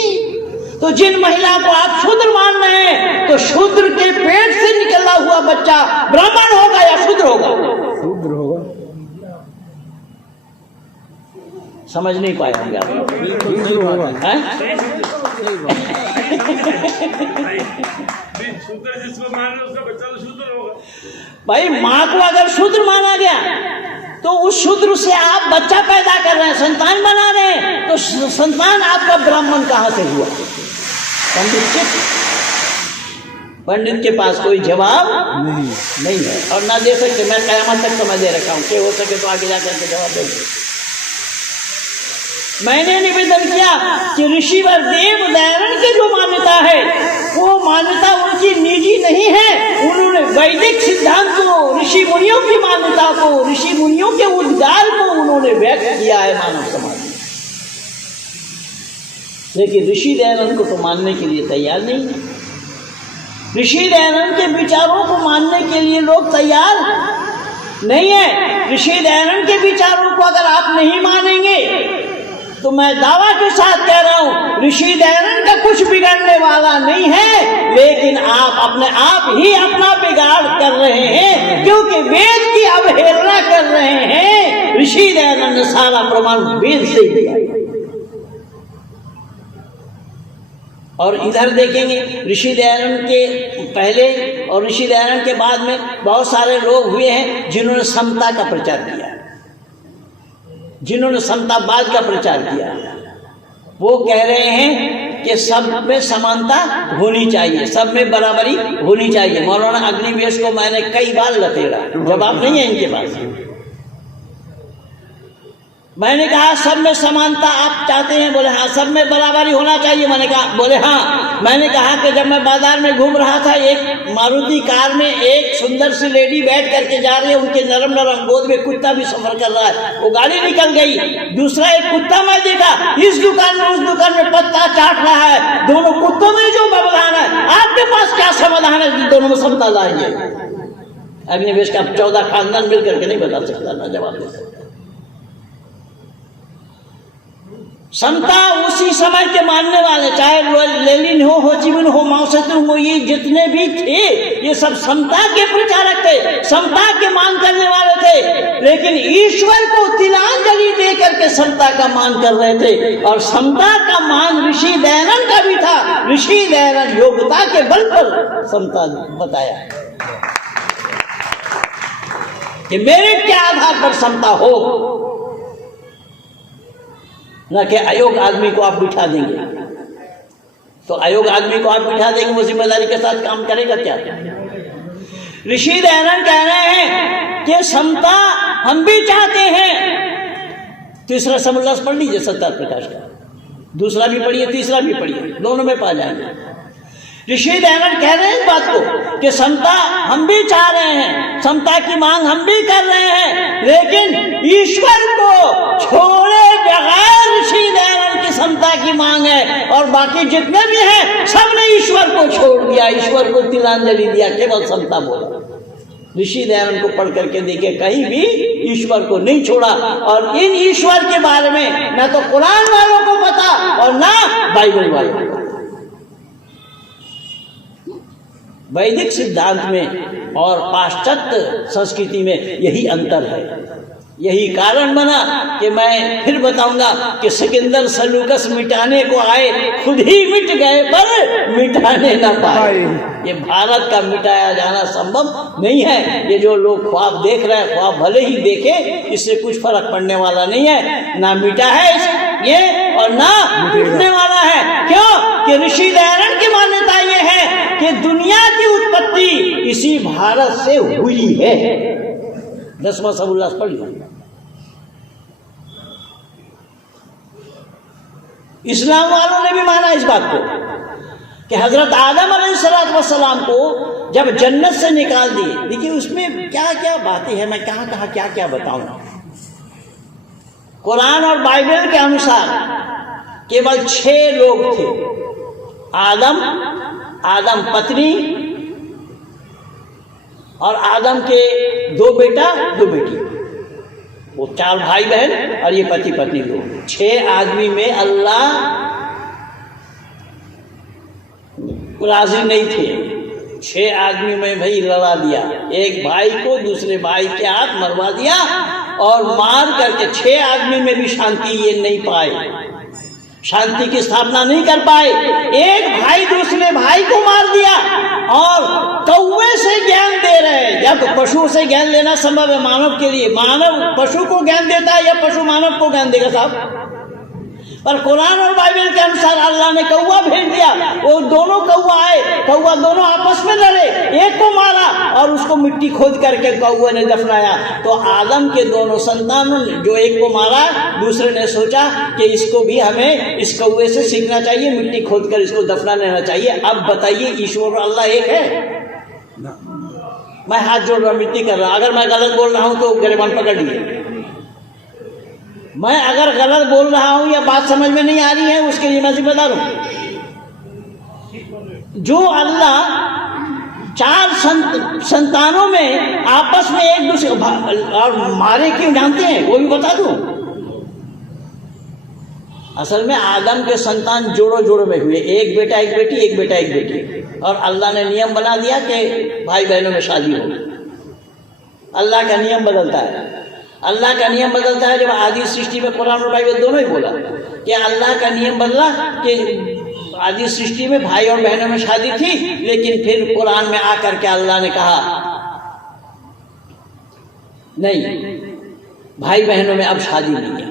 तो जिन महिला को आप शूद्र मान रहे हैं, तो शूद्र के पेट से निकला हुआ बच्चा ब्राह्मण होगा या शूद्र होगा? शूद्र होगा। समझ नहीं पाए होंगे आप। शूद्र होगा। शूद्र जिसको मान लो उसका बच्चा तो शूद्र होगा। भाई माँ को अगर शूद्र माना गया तो उस शूद्र से आप बच्चा पैदा कर रहे हैं, संतान बना रहे हैं, तो संतान आपका ब्राह्मण कहां से हुआ? पंडित के पास कोई जवाब नहीं है और ना दे सकते। मैं कयामत तक तो मैं दे रखा हूं कि हो सके तो आगे जाकर के जवाब देंगे। मैंने निवेदन किया कि ऋषिवर देव दारण की जो मान्यता है वो मान्यता उनकी निजी नहीं है। उन्होंने वैदिक सिद्धांत को, ऋषि मुनियों की मान्यता को, ऋषि मुनियों के उद्गार को उन्होंने व्यक्त किया है मानव समाज में। लेकिन ऋषि दयानंद को तो मानने के लिए तैयार नहीं है। ऋषि दयानंद के विचारों को मानने के लिए लोग तैयार नहीं है। ऋषि दयानंद के विचारों को अगर आप नहीं मानेंगे तो मैं दावा के साथ कह रहा हूं ऋषि दयानंद का कुछ बिगड़ने वाला नहीं है, लेकिन आप अपने आप ही अपना बिगाड़ कर रहे हैं, क्योंकि वेद की अवहेलना कर रहे हैं। ऋषि दयानंद ने सारा प्रमाण वेद से ही दिया। और इधर देखेंगे ऋषि दयानंद के पहले और ऋषि दयानंद के बाद में बहुत सारे लोग हुए हैं जिन्होंने समता का प्रचार किया, जिन्होंने समतावाद का प्रचार किया। वो कह रहे हैं कि सब में समानता होनी चाहिए, सब में बराबरी होनी चाहिए। मौलाना अग्निवेश को मैंने कई बार लतेड़ा, जवाब नहीं है इनके पास। मैंने कहा सब में समानता आप चाहते हैं? बोले हाँ। सब में बराबरी होना चाहिए? मैंने कहा, बोले हाँ। मैंने कहा कि जब मैं बाजार में घूम रहा था, एक मारुति कार में एक सुंदर सी लेडी बैठ करके जा रही है, उनके नरम नरम गोद में कुत्ता भी सफर कर रहा है, वो गाड़ी निकल गई। दूसरा एक कुत्ता मैं देखा इस दुकान में उस दुकान में पत्ता चाट रहा है। दोनों कुत्तों में जो व्यवधान है, आपके पास क्या समाधान है? दोनों में समता लाइए। अग्निवेश का 14 खानदान मिलकर के नहीं बता सकता, ना जवाब दे सकता। समता उसी समय के मानने वाले, चाहे लेनिन हो, हो ची मिन हो, माओ से तुंग हो, ये जितने भी थे ये सब समता के प्रचारक थे, समता के मान करने वाले थे। लेकिन ईश्वर को तिलांजलि दे करके समता का मान कर रहे थे। और समता का मान ऋषि दयानंद का भी था। ऋषि दयानंद योग्यता के बल पर समता बताया कि मेरिट के आधार पर समता हो, न कि अयोग्य आदमी को आप बिठा देंगे। तो अयोग्य आदमी को आप बिठा देंगे, वो जिम्मेदारी के साथ काम करेगा क्या? ऋषि दयानंद कह रहे हैं कि समता हम भी चाहते हैं। तीसरा समोल्लास पढ़ लीजिए सत्यार्थ प्रकाश का, दूसरा भी पढ़िए, तीसरा भी पढ़िए, दोनों में पा जाएंगे। ऋषि दयानंद कह रहे हैं इस बात को कि समता हम भी चाह रहे हैं, समता की मांग हम भी कर रहे हैं, लेकिन ईश्वर को छोड़े बगैर ऋषि दयानंद की समता की मांग है। और बाकी जितने भी हैं सबने ईश्वर को छोड़ दिया, ईश्वर को तिलांजलि दिया, केवल समता बोला। ऋषि दयानंद को पढ़ करके देखे, कहीं भी ईश्वर को नहीं छोड़ा। और इन ईश्वर के बारे में ना तो कुरान वालों को पता और ना बाइबल वालों को। वैदिक सिद्धांत में और पाश्चात्य संस्कृति में यही अंतर है। यही कारण बना कि मैं फिर बताऊंगा कि सिकंदर सलूकस मिटाने को आए, खुद ही मिट गए पर मिटाने ना पाए। ये भारत का मिटाया जाना संभव नहीं है। ये जो लोग ख्वाब देख रहे हैं, ख्वाब भले ही देखे, इससे कुछ फर्क पड़ने वाला नहीं है। ना मिटा है ये और ना मिटने वाला है। क्यों? कि ऋषि दयानंद की मान्यता ये है कि दुनिया की उत्पत्ति इसी भारत से हुई है। 10वां सबुल्लास पढ़ लिया। इस्लाम वालों ने भी माना इस बात को कि हजरत आदम अलैहिस्सलाम को जब जन्नत से निकाल दिए। देखिए उसमें क्या क्या बातें हैं, मैं कहाँ क्या क्या बताऊं। कुरान और बाइबल के अनुसार केवल 6 लोग थे। आदम पत्नी और आदम के 2 बेटा 2 बेटी, वो 4 भाई बहन और ये पति पत्नी लोग। 6 आदमी में अल्लाह राजी नहीं थे। 6 आदमी में भाई लड़ा दिया। एक भाई को दूसरे भाई के हाथ मरवा दिया और मार करके 6 आदमी में भी शांति ये नहीं पाए। शांति की स्थापना नहीं कर पाए। एक भाई दूसरे भाई को मार दिया और कौवे से ज्ञान दे रहे हैं। जब पशु से ज्ञान लेना संभव है मानव के लिए, मानव पशु को ज्ञान देता है या पशु मानव को ज्ञान देगा साहब? पर कुरान और बाइबल के अनुसार अल्लाह ने कौवा भेज दिया। वो दोनों कौवा आए, कौवा दोनों आपस में लड़े, एक को मारा और उसको मिट्टी खोद करके कौवे ने दफनाया। तो आदम के दोनों संतानों ने, जो एक को मारा, दूसरे ने सोचा कि इसको भी हमें इस कौवे से सीखना चाहिए, मिट्टी खोद कर इसको दफना लेना चाहिए। अब बताइए, ईश्वर और अल्लाह एक है? मैं हाथ जोड़ रहा, मिट्टी कर रहा। अगर मैं गलत बोल रहा हूं तो गिरबान पकड़ लिए। मैं अगर गलत बोल रहा हूं या बात समझ में नहीं आ रही है, उसके लिए मैं जिम्मेदार हूं। जो अल्लाह चार संतानों में आपस में एक दूसरे और मारे क्यों जानते हैं, वो भी बता दूं। असल में आदम के संतान जोड़ों जोड़ों में हुए, एक बेटा एक बेटी, एक बेटा एक बेटी। और अल्लाह ने नियम बना दिया कि भाई बहनों में शादी हो। अल्लाह का नियम बदलता है। अल्लाह का नियम बदलता है। जब आदि सृष्टि में कुरान और बाइबल दोनों ही बोला कि अल्लाह का नियम बदला कि आदि सृष्टि में भाई और बहनों में शादी थी, लेकिन फिर कुरान में आकर के अल्लाह ने कहा नहीं, भाई बहनों में अब शादी नहीं है।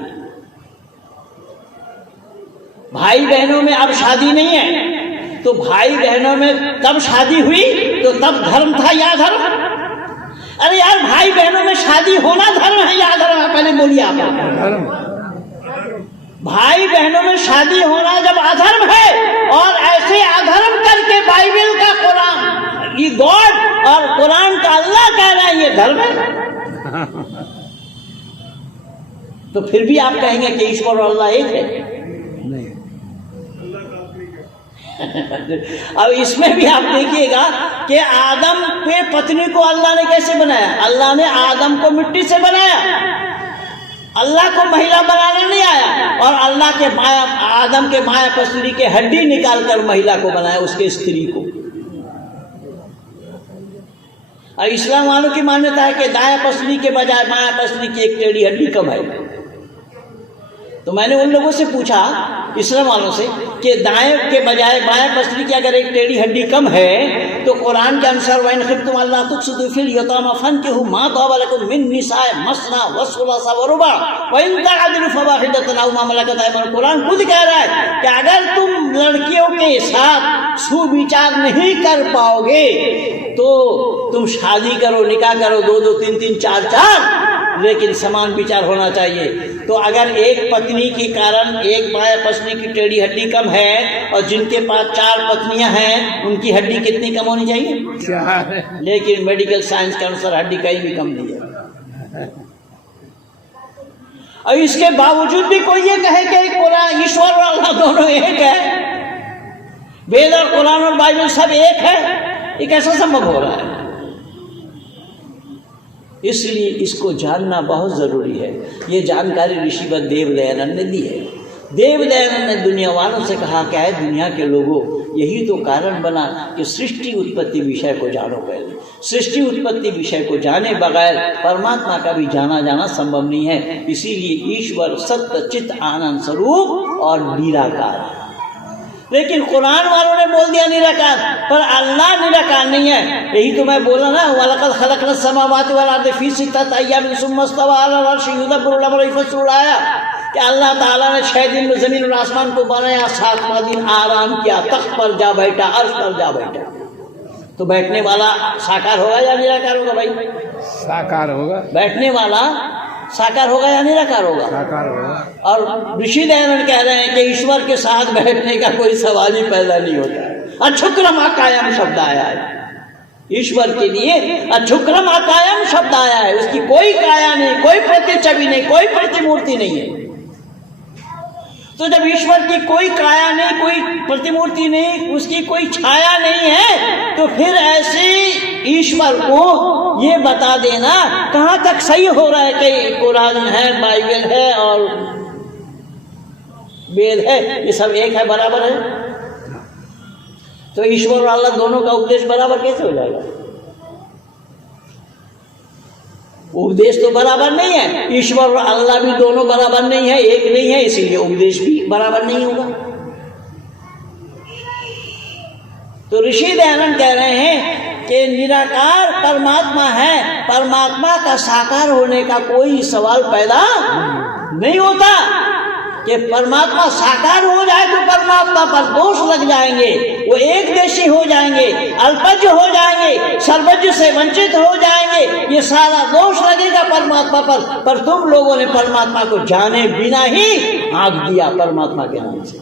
भाई बहनों में अब शादी नहीं है। तो भाई बहनों में तब शादी हुई तो तब धर्म था या धर्म? अरे यार, भाई बहनों में शादी होना धर्म है या अधर्म है? पहले बोलिए आप। भाई बहनों में शादी होना जब अधर्म है, और ऐसे अधर्म करके बाइबल का कुरान, ये गॉड और कुरान का अल्लाह कह रहा है ये धर्म है, तो फिर भी आप कहेंगे कि ईश्वर और अल्लाह एक है? नहीं। अब इसमें भी आप देखिएगा कि आदम पे पत्नी को अल्लाह ने कैसे बनाया? अल्लाह ने आदम को मिट्टी से बनाया। अल्लाह को महिला बनाना नहीं आया। और अल्लाह के माया, आदम के माया पसली के हड्डी निकाल कर महिला को बनाया, उसके स्त्री को। और इस्लाम वालों की मान्यता है कि दाया पसली के बजाय माया पसली की एक टेढ़ी हड्डी कम है। तो मैंने उन लोगों से पूछा, इस्लाम वालों से, कि दाएं के बजाय बाएं पसली की अगर एक टेढ़ी हड्डी कम है तो कुरान के अनुसार वैन खिफ्तुम अल्लाह तुक्सितु फिल यतामा फनकिहु मा ताबा लकुम मिन निसाए मसना व सुलासा व रुबा व इन तअदिलु फवाहिदतन अव मा मलकत अयमानुकुम। कुरान खुद कह रहा है कि अगर तुम लड़कियों के साथ सुविचार नहीं कर पाओगे तो तुम शादी करो, निकाह करो, 2-2, 3-3, 4-4, लेकिन समान विचार होना चाहिए। तो अगर एक पत्नी के कारण एक बाएं पसली की टेढ़ी हड्डी कम है और जिनके पास 4 पत्नियां हैं उनकी हड्डी कितनी कम होनी चाहिए? लेकिन मेडिकल साइंस के अनुसार हड्डी कहीं भी कम नहीं है। और इसके बावजूद भी कोई ये कहे कि कुरान, ईश्वर और अल्लाह दोनों एक है, वेद और कुरान और बाइबल सब एक है, ये कैसा संभव हो रहा है? इसलिए इसको जानना बहुत जरूरी है। ये जानकारी ऋषिवत देवदयानंद ने दी है। देवदयानंद ने दुनिया वालों से कहा, क्या है दुनिया के लोगों, यही तो कारण बना कि सृष्टि उत्पत्ति विषय को जानो। पहले सृष्टि उत्पत्ति विषय को जाने बगैर परमात्मा का भी जाना संभव नहीं है। इसीलिए ईश्वर सत्य चित्त आनंद स्वरूप और निराकार है। लेकिन कुरान वालों ने बोल दिया निराकार, पर अल्लाह निराकार नहीं है। यही तो मैं बोला ना, वलक़द खलक़ना समावाति वल अर्ज़ फ़ी सित्तति अय्यामिन सुम्मा इस्तवा अलल अर्शि युदब्बिरुल अम्र यफ़स्सिलु आयात, कि अल्लाह ताला ने 6 दिन में जमीन और आसमान को बनाया, 7वां दिन आराम किया, तख्त पर जा बैठा, अर्श पर जा बैठा। तो बैठने वाला साकार होगा या निराकार होगा भाई? साकार होगा। बैठने वाला साकार होगा या निराकार होगा? साकार होगा। और ऋषि दयानंद कह रहे हैं कि ईश्वर के साथ बैठने का कोई सवाल ही पैदा नहीं होता है। अक्षुक्रम अकायम शब्द आया है ईश्वर के लिए, अक्षुक्रम अकायम शब्द आया है। उसकी कोई काया नहीं, कोई प्रतिछवि नहीं, कोई प्रतिमूर्ति नहीं है। तो जब ईश्वर की कोई काया नहीं, कोई प्रतिमूर्ति नहीं, उसकी कोई छाया नहीं है, तो फिर ऐसे ईश्वर को ये बता देना कहाँ तक सही हो रहा है कि कुरान है, बाइबल है और वेद है, ये सब एक है, बराबर है? तो ईश्वर और अल्लाह दोनों का उपदेश बराबर कैसे हो जाएगा? उपदेश तो बराबर नहीं है, ईश्वर और अल्लाह भी दोनों बराबर नहीं है, एक नहीं है, इसीलिए उपदेश भी बराबर नहीं होगा। तो ऋषि दयानंद कह रहे हैं कि निराकार परमात्मा है, परमात्मा का साकार होने का कोई सवाल पैदा नहीं होता। कि परमात्मा साकार हो जाए तो परमात्मा पर दोष लग जाएंगे, वो एक देशी हो जाएंगे, अल्पज्ञ हो जाएंगे, सर्वज्ञ से वंचित हो जाएंगे, ये सारा दोष लगेगा परमात्मा पर तुम लोगों ने परमात्मा को जाने बिना ही आग दिया परमात्मा के नाम से।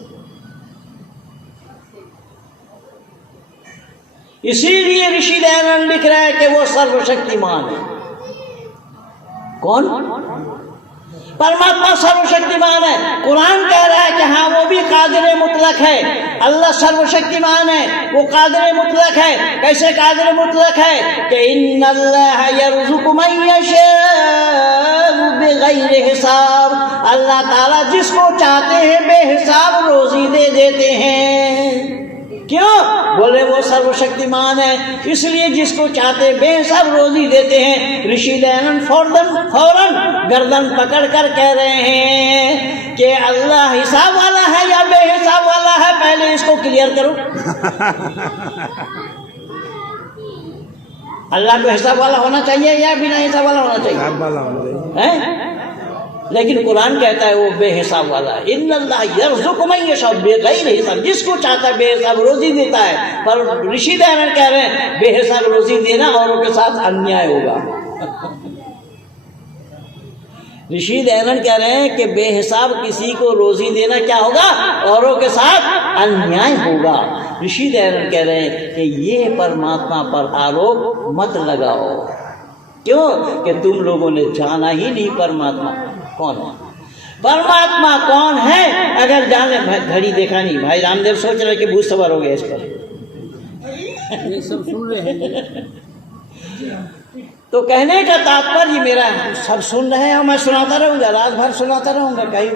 इसीलिए ऋषि दयानंद लिख रहा है कि वो सर्वशक्तिमान है। कौन? परमात्मा सर्वशक्तिमान है। कुरान कह रहा है कि हाँ वो भी कादिर मुतलक है, अल्लाह सर्वशक्तिमान है, वो कादिर मुतलक है। कैसे कादिर मुतलक है? कि इन्नल्लाह यर्ज़ुक़ु मन यशाअ बिग़ैरि हिसाब, अल्लाह ताला जिसको चाहते हैं बेहिसाब रोजी दे देते हैं। क्यों? बोले वो सर्वशक्तिमान है, इसलिए जिसको चाहते बेहिसाब रोजी देते हैं। ऋषि दयानंद फौरन गर्दन पकड़ कर कह रहे हैं कि अल्लाह हिसाब वाला है या बेहिसाब वाला है, पहले इसको क्लियर करो। अल्लाह को हिसाब वाला होना चाहिए या बिना हिसाब वाला होना चाहिए? है? लेकिन कुरान कहता है वो बेहिसाब वाला है। इन्नल्लाह यर्ज़ुक़ु मन यशाअ बिग़ैरि हिसाब, जिसको चाहता है बेहिसाब रोजी देता है। पर ऋषि दयानंद कह रहे हैं बेहिसाब रोजी देना औरों के साथ अन्याय होगा। ऋषि दयानंद कह रहे हैं कि बेहिसाब किसी को रोजी देना क्या होगा? औरों के साथ अन्याय होगा। ऋषि दयानंद कह रहे हैं कि ये परमात्मा पर आरोप मत लगाओ। क्यों? कि तुम लोगों ने जाना ही नहीं परमात्मा कौन है। परमात्मा कौन है अगर जाने, घड़ी देखा नहीं, भाई रामदेव सोच रहे कि भूत सवार हो गया इस पर। ये सब सुन रहे हैं। तो कहने का तात्पर्य मेरा, सब सुन रहे हैं, मैं सुनाता रहूंगा, रात भर सुनाता रहूंगा। कहीं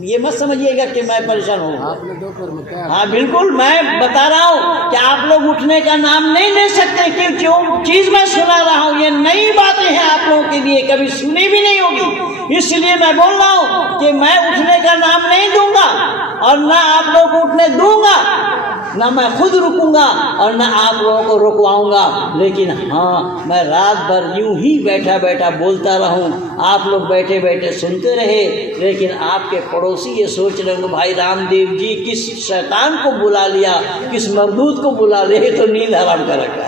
ये मत समझिएगा कि मैं परेशान हूँ। आपने दोपहर में क्या? हाँ बिल्कुल, मैं बता रहा हूँ कि आप लोग उठने का नाम नहीं ले सकते कि जो चीज मैं सुना रहा हूँ ये नई बातें हैं, आप लोगों के लिए कभी सुनी भी नहीं होगी। इसलिए मैं बोल रहा हूँ कि मैं उठने का नाम नहीं दूंगा और ना आप लोग को उठने दूंगा, ना मैं खुद रुकूंगा और ना आप लोगों को रुकवाऊंगा। लेकिन हाँ, मैं रात भर यूं ही बैठा बैठा बोलता रहूं, आप लोग बैठे बैठे सुनते रहे। लेकिन आपके पड़ोसी ये सोच रहे होंगे भाई रामदेव जी किस शैतान को बुला लिया, किस मरदूत को बुला लिया, तो नींद हराम कर रखा।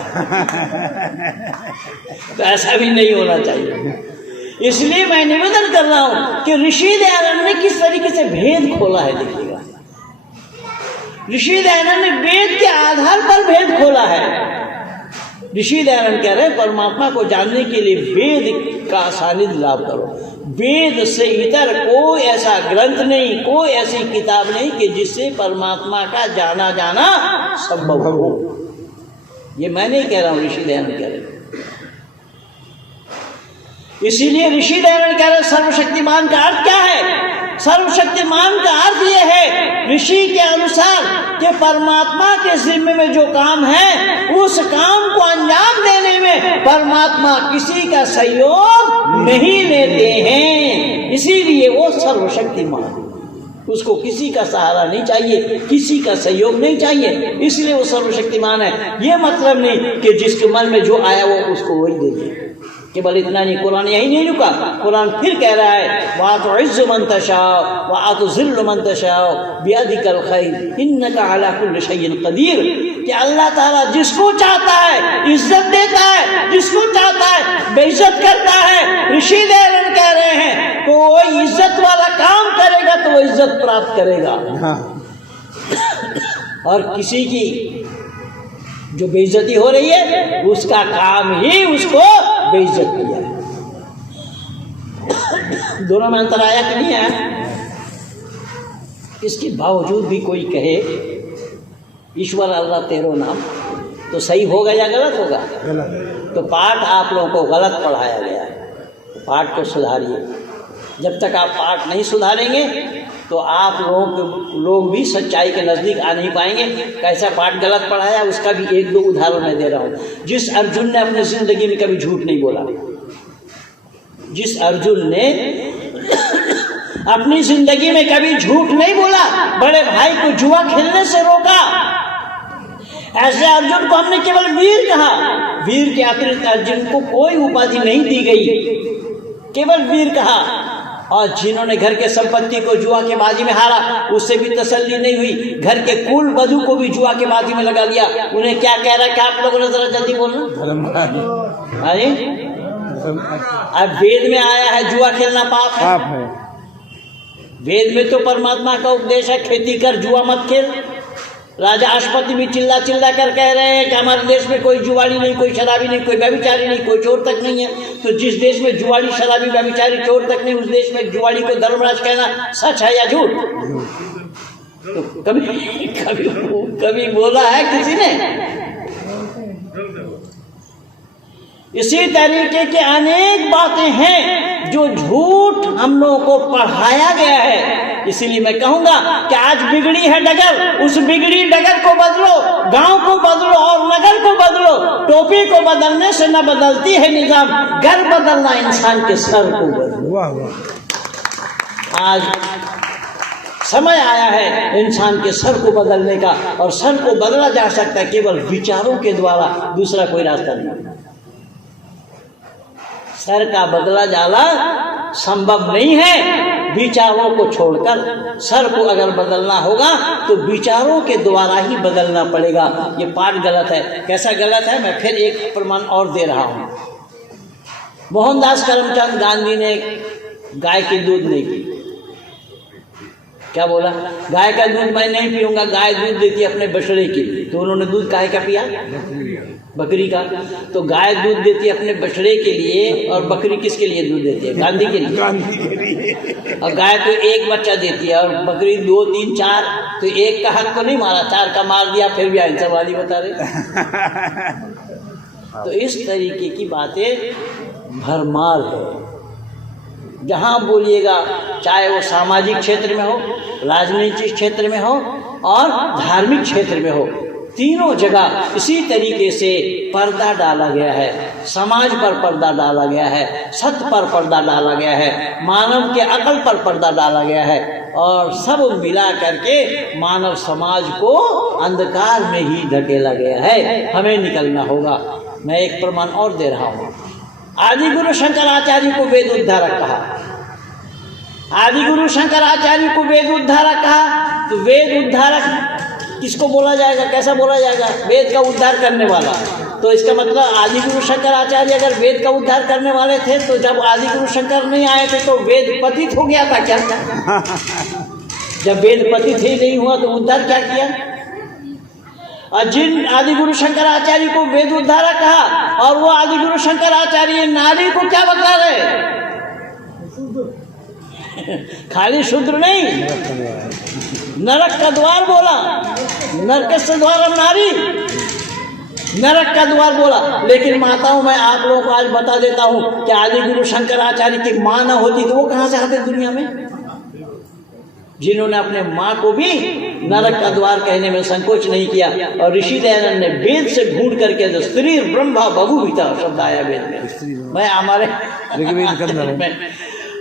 तो ऐसा भी नहीं होना चाहिए। इसलिए मैं निवेदन कर रहा हूं कि ऋषि दयानंद ने किस तरीके से भेद खोला है। देखिएगा, ऋषि दयानंद ने वेद के आधार पर भेद खोला है। ऋषि दयानंद कह रहे हैं परमात्मा को जानने के लिए वेद का सानिध्य लाभ करो। वेद से इतर कोई ऐसा ग्रंथ नहीं, कोई ऐसी किताब नहीं कि जिससे परमात्मा का जाना जाना संभव हो। ये मैं नहीं कह रहा हूं, ऋषि दयानंद कह रहे हैं। इसीलिए ऋषि दयानंद कह रहे सर्वशक्तिमान का अर्थ क्या है? सर्वशक्तिमान का अर्थ यह है ऋषि के अनुसार कि परमात्मा के जिम्मे में जो काम है उस काम को अंजाम देने में परमात्मा किसी का सहयोग नहीं लेते हैं। इसीलिए वो सर्वशक्तिमान, उसको किसी का सहारा नहीं चाहिए, किसी का सहयोग नहीं चाहिए, इसलिए वो सर्वशक्तिमान है। ये मतलब नहीं कि जिसके मन में जो आया वो उसको वही दे दे। केवल इतना नहीं, कुरान यही नहीं रुका, कुरान फिर कह रहा है वातुइज़्ज़ु मन तशाअ व अतुज़िल्लु मन तशाअ बियदिकल खैर इन्नका अला कुल्लि शैइन कदीर। कि अल्लाह ताला जिसको चाहता है इज्जत देता है, जिसको चाहता है बेइज्जत करता है। ऋषि दयानंद कह रहे हैं कि वो इज्जत वाला काम करेगा तो वो इज्जत प्राप्त करेगा, और किसी की जो बेइज्जती हो रही है उसका काम ही उसको बेइज्जत किया है। दोनों में अंतर आया कि नहीं आया? इसके बावजूद भी कोई कहे ईश्वर अल्लाह तेरो नाम, तो सही होगा या गलत होगा? तो पाठ आप लोगों को गलत पढ़ाया गया है, तो पाठ को सुधारिए। जब तक आप पाठ नहीं सुधारेंगे तो आप लोग भी सच्चाई के नज़दीक आ नहीं पाएंगे। कैसा पाठ गलत पढ़ाया उसका भी एक दो उदाहरण मैं दे रहा हूँ। जिस अर्जुन ने अपनी ज़िंदगी में कभी झूठ नहीं बोला, जिस अर्जुन ने अपनी जिंदगी में कभी झूठ नहीं बोला, बड़े भाई को जुआ खेलने से रोका, ऐसे अर्जुन को हमने केवल वीर कहा। वीर के अतिरिक्त अर्जुन को कोई उपाधि नहीं दी गई, केवल वीर कहा। और जिन्होंने घर के संपत्ति को जुआ के बाजी में हारा, उससे भी तसल्ली नहीं हुई, घर के कुल वधु को भी जुआ के बाजी में लगा दिया। उन्हें क्या कह रहा है, क्या आप लोगों ने जरा जल्दी बोलना। अरे अब वेद में आया है जुआ खेलना पाप है। वेद में तो परमात्मा का उपदेश है, खेती कर जुआ मत खेल। राजा अश्वपति भी चिल्ला चिल्ला कर कह रहे हैं कि हमारे देश में कोई जुआड़ी नहीं, कोई शराबी नहीं, कोई व्यभिचारी नहीं, कोई चोर तक नहीं है। तो जिस देश में जुआड़ी, शराबी, व्यभिचारी, चोर तक नहीं, उस देश में जुआड़ी को धर्मराज कहना सच है या झूठ? तो कभी बोला है किसी ने? इसी तरीके के अनेक बातें हैं जो झूठ हम लोगों को पढ़ाया गया है। इसीलिए मैं कहूंगा कि आज बिगड़ी है डगर, उस बिगड़ी डगर को बदलो, गांव को बदलो और नगर को बदलो। टोपी को बदलने से न बदलती है निजाम, घर बदलना इंसान के सर को बदलो। आज समय आया है इंसान के सर को बदलने का, और सर को बदला जा सकता है केवल विचारों के द्वारा, दूसरा कोई रास्ता नहीं। सर का बदला जाना संभव नहीं है विचारों को छोड़कर। सर को अगर बदलना होगा तो विचारों के द्वारा ही बदलना पड़ेगा। ये पाठ गलत है। कैसा गलत है, मैं फिर एक प्रमाण और दे रहा हूं। मोहनदास करमचंद गांधी ने गाय की दूध नहीं पी। क्या बोला? गाय का दूध मैं नहीं पीऊंगा, गाय दूध देती है अपने बछड़े के लिए। तो उन्होंने दूध काहे का पिया? बकरी का। तो गाय दूध देती है अपने बछड़े के लिए, और बकरी किसके लिए दूध देती है? गांधी के लिए। और गाय तो एक बच्चा देती है और बकरी 2, 3, 4। तो एक का हक तो नहीं मारा, 4 का मार दिया, फिर भी आंसरवादी बता रहे। तो इस तरीके की बातें भरमार है। जहाँ बोलिएगा, चाहे वो सामाजिक क्षेत्र में हो, राजनीतिक क्षेत्र में हो और धार्मिक क्षेत्र में हो, तीनों जगह इसी तरीके से पर्दा डाला गया है। समाज पर पर्दा डाला गया है, सत्य पर पर्दा डाला गया है, मानव के अकल पर पर्दा डाला गया है, और सब मिला करके मानव समाज को अंधकार में ही धकेला गया है। हमें निकलना होगा। मैं एक प्रमाण और दे रहा हूँ। आदि गुरु शंकराचार्य को वेद उद्धारक कहा। आदि गुरु शंकराचार्य को वेद उद्धारक कहा। तो वेद उद्धारक किसको बोला जाएगा? कैसा बोला जाएगा? वेद का उद्धार करने वाला। तो इसका मतलब आदि गुरु शंकराचार्य अगर वेद का उद्धार करने वाले थे, तो जब आदि गुरु शंकर नहीं आए थे तो वेद पतित हो गया था क्या? जब वेद पतित ही नहीं हुआ तो उद्धार क्या किया? और जिन आदि गुरु शंकराचार्य को वेद उद्धारक कहा, और वो आदि गुरु शंकराचार्य नारी को क्या बता रहे? खाली शूद्र नहीं, नरक का द्वार बोला। नरक से द्वार नारी, नरक का द्वार बोला। लेकिन माताओं, मैं आप लोगों को आज बता देता हूं कि आदि गुरु शंकराचार्य की मां न होती तो वो कहां से आते दुनिया में? जिन्होंने अपने माँ को भी नरक का द्वार कहने में संकोच नहीं किया। और ऋषि दयानंद ने वेद से ढूंढ करके जो स्त्री ब्रह्मा बहुविता शब्द आया वेद में।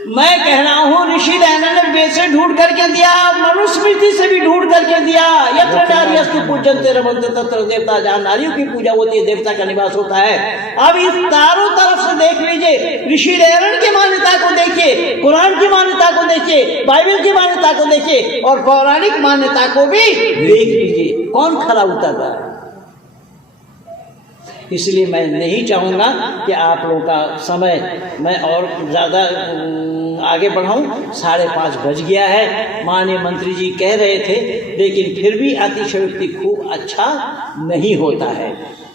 मैं कह रहा हूँ ऋषि दयानंद ने वेद से ढूंढ करके दिया, मनुस्मृति से भी ढूंढ करके दिया। यत्र नार्यस्तु पूज्यन्ते रमन्ते तत्र देवता। जहाँ नारियों की पूजा होती है, देवता का निवास होता है। अब इस चारों तरफ से देख लीजिए, ऋषि दयानंद की मान्यता को देखिए, कुरान की मान्यता को देखिए, बाइबल की मान्यता को देखिए, और पौराणिक मान्यता को भी देख लीजिए। कौन खरा उतर रहा है? इसलिए मैं नहीं चाहूँगा कि आप लोगों का समय मैं और ज़्यादा आगे बढ़ाऊँ। 5:30 बज गया है। माननीय मंत्री जी कह रहे थे, लेकिन फिर भी अतिशयोक्ति खूब अच्छा नहीं होता है।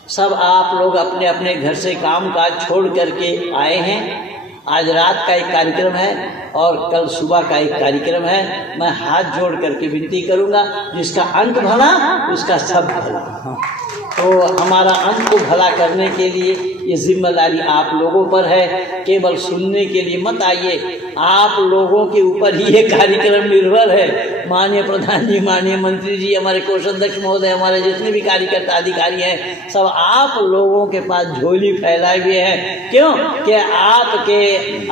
सब आप लोग अपने अपने घर से काम काज छोड़ करके आए हैं। आज रात का एक कार्यक्रम है और कल सुबह का एक कार्यक्रम है। मैं हाथ जोड़ करके विनती करूँगा, जिसका अंत भला उसका सब भला। तो हमारा अंत को भला करने के लिए ये जिम्मेदारी आप लोगों पर है। केवल सुनने के लिए मत आइए, आप लोगों के ऊपर ही ये कार्यक्रम निर्भर है। माननीय प्रधान जी, माननीय मंत्री जी, हमारे कोषाध्यक्ष महोदय, हमारे जितने भी कार्यकर्ता अधिकारी हैं, सब आप लोगों के पास झोली फैलाए हुए हैं। क्यों कि आपके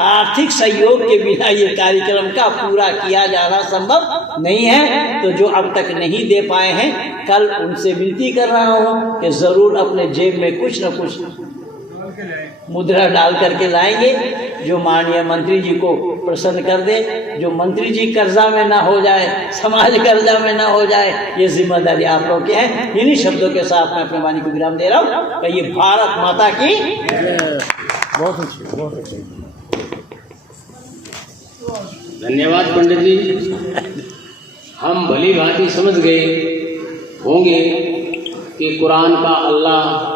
आर्थिक सहयोग के बिना ये कार्यक्रम का पूरा किया जाना संभव नहीं है। तो जो अब तक नहीं दे पाए हैं, कल उनसे विनती कर रहा हूँ कि ज़रूर अपने जेब में कुछ न कुछ मुद्रा डाल करके लाएंगे, जो माननीय मंत्री जी को प्रसन्न कर दे, जो मंत्री जी कर्जा में ना हो जाए, समाज कर्जा में ना हो जाए, ये जिम्मेदारी आप लोग की है। इन्हीं शब्दों के साथ मैं अपने वाणी को विराम दे रहा हूँ। कहिए भारत माता की। बहुत अच्छी, बहुत अच्छी। धन्यवाद पंडित जी। हम भली भांति समझ गए होंगे कि कुरान का अल्लाह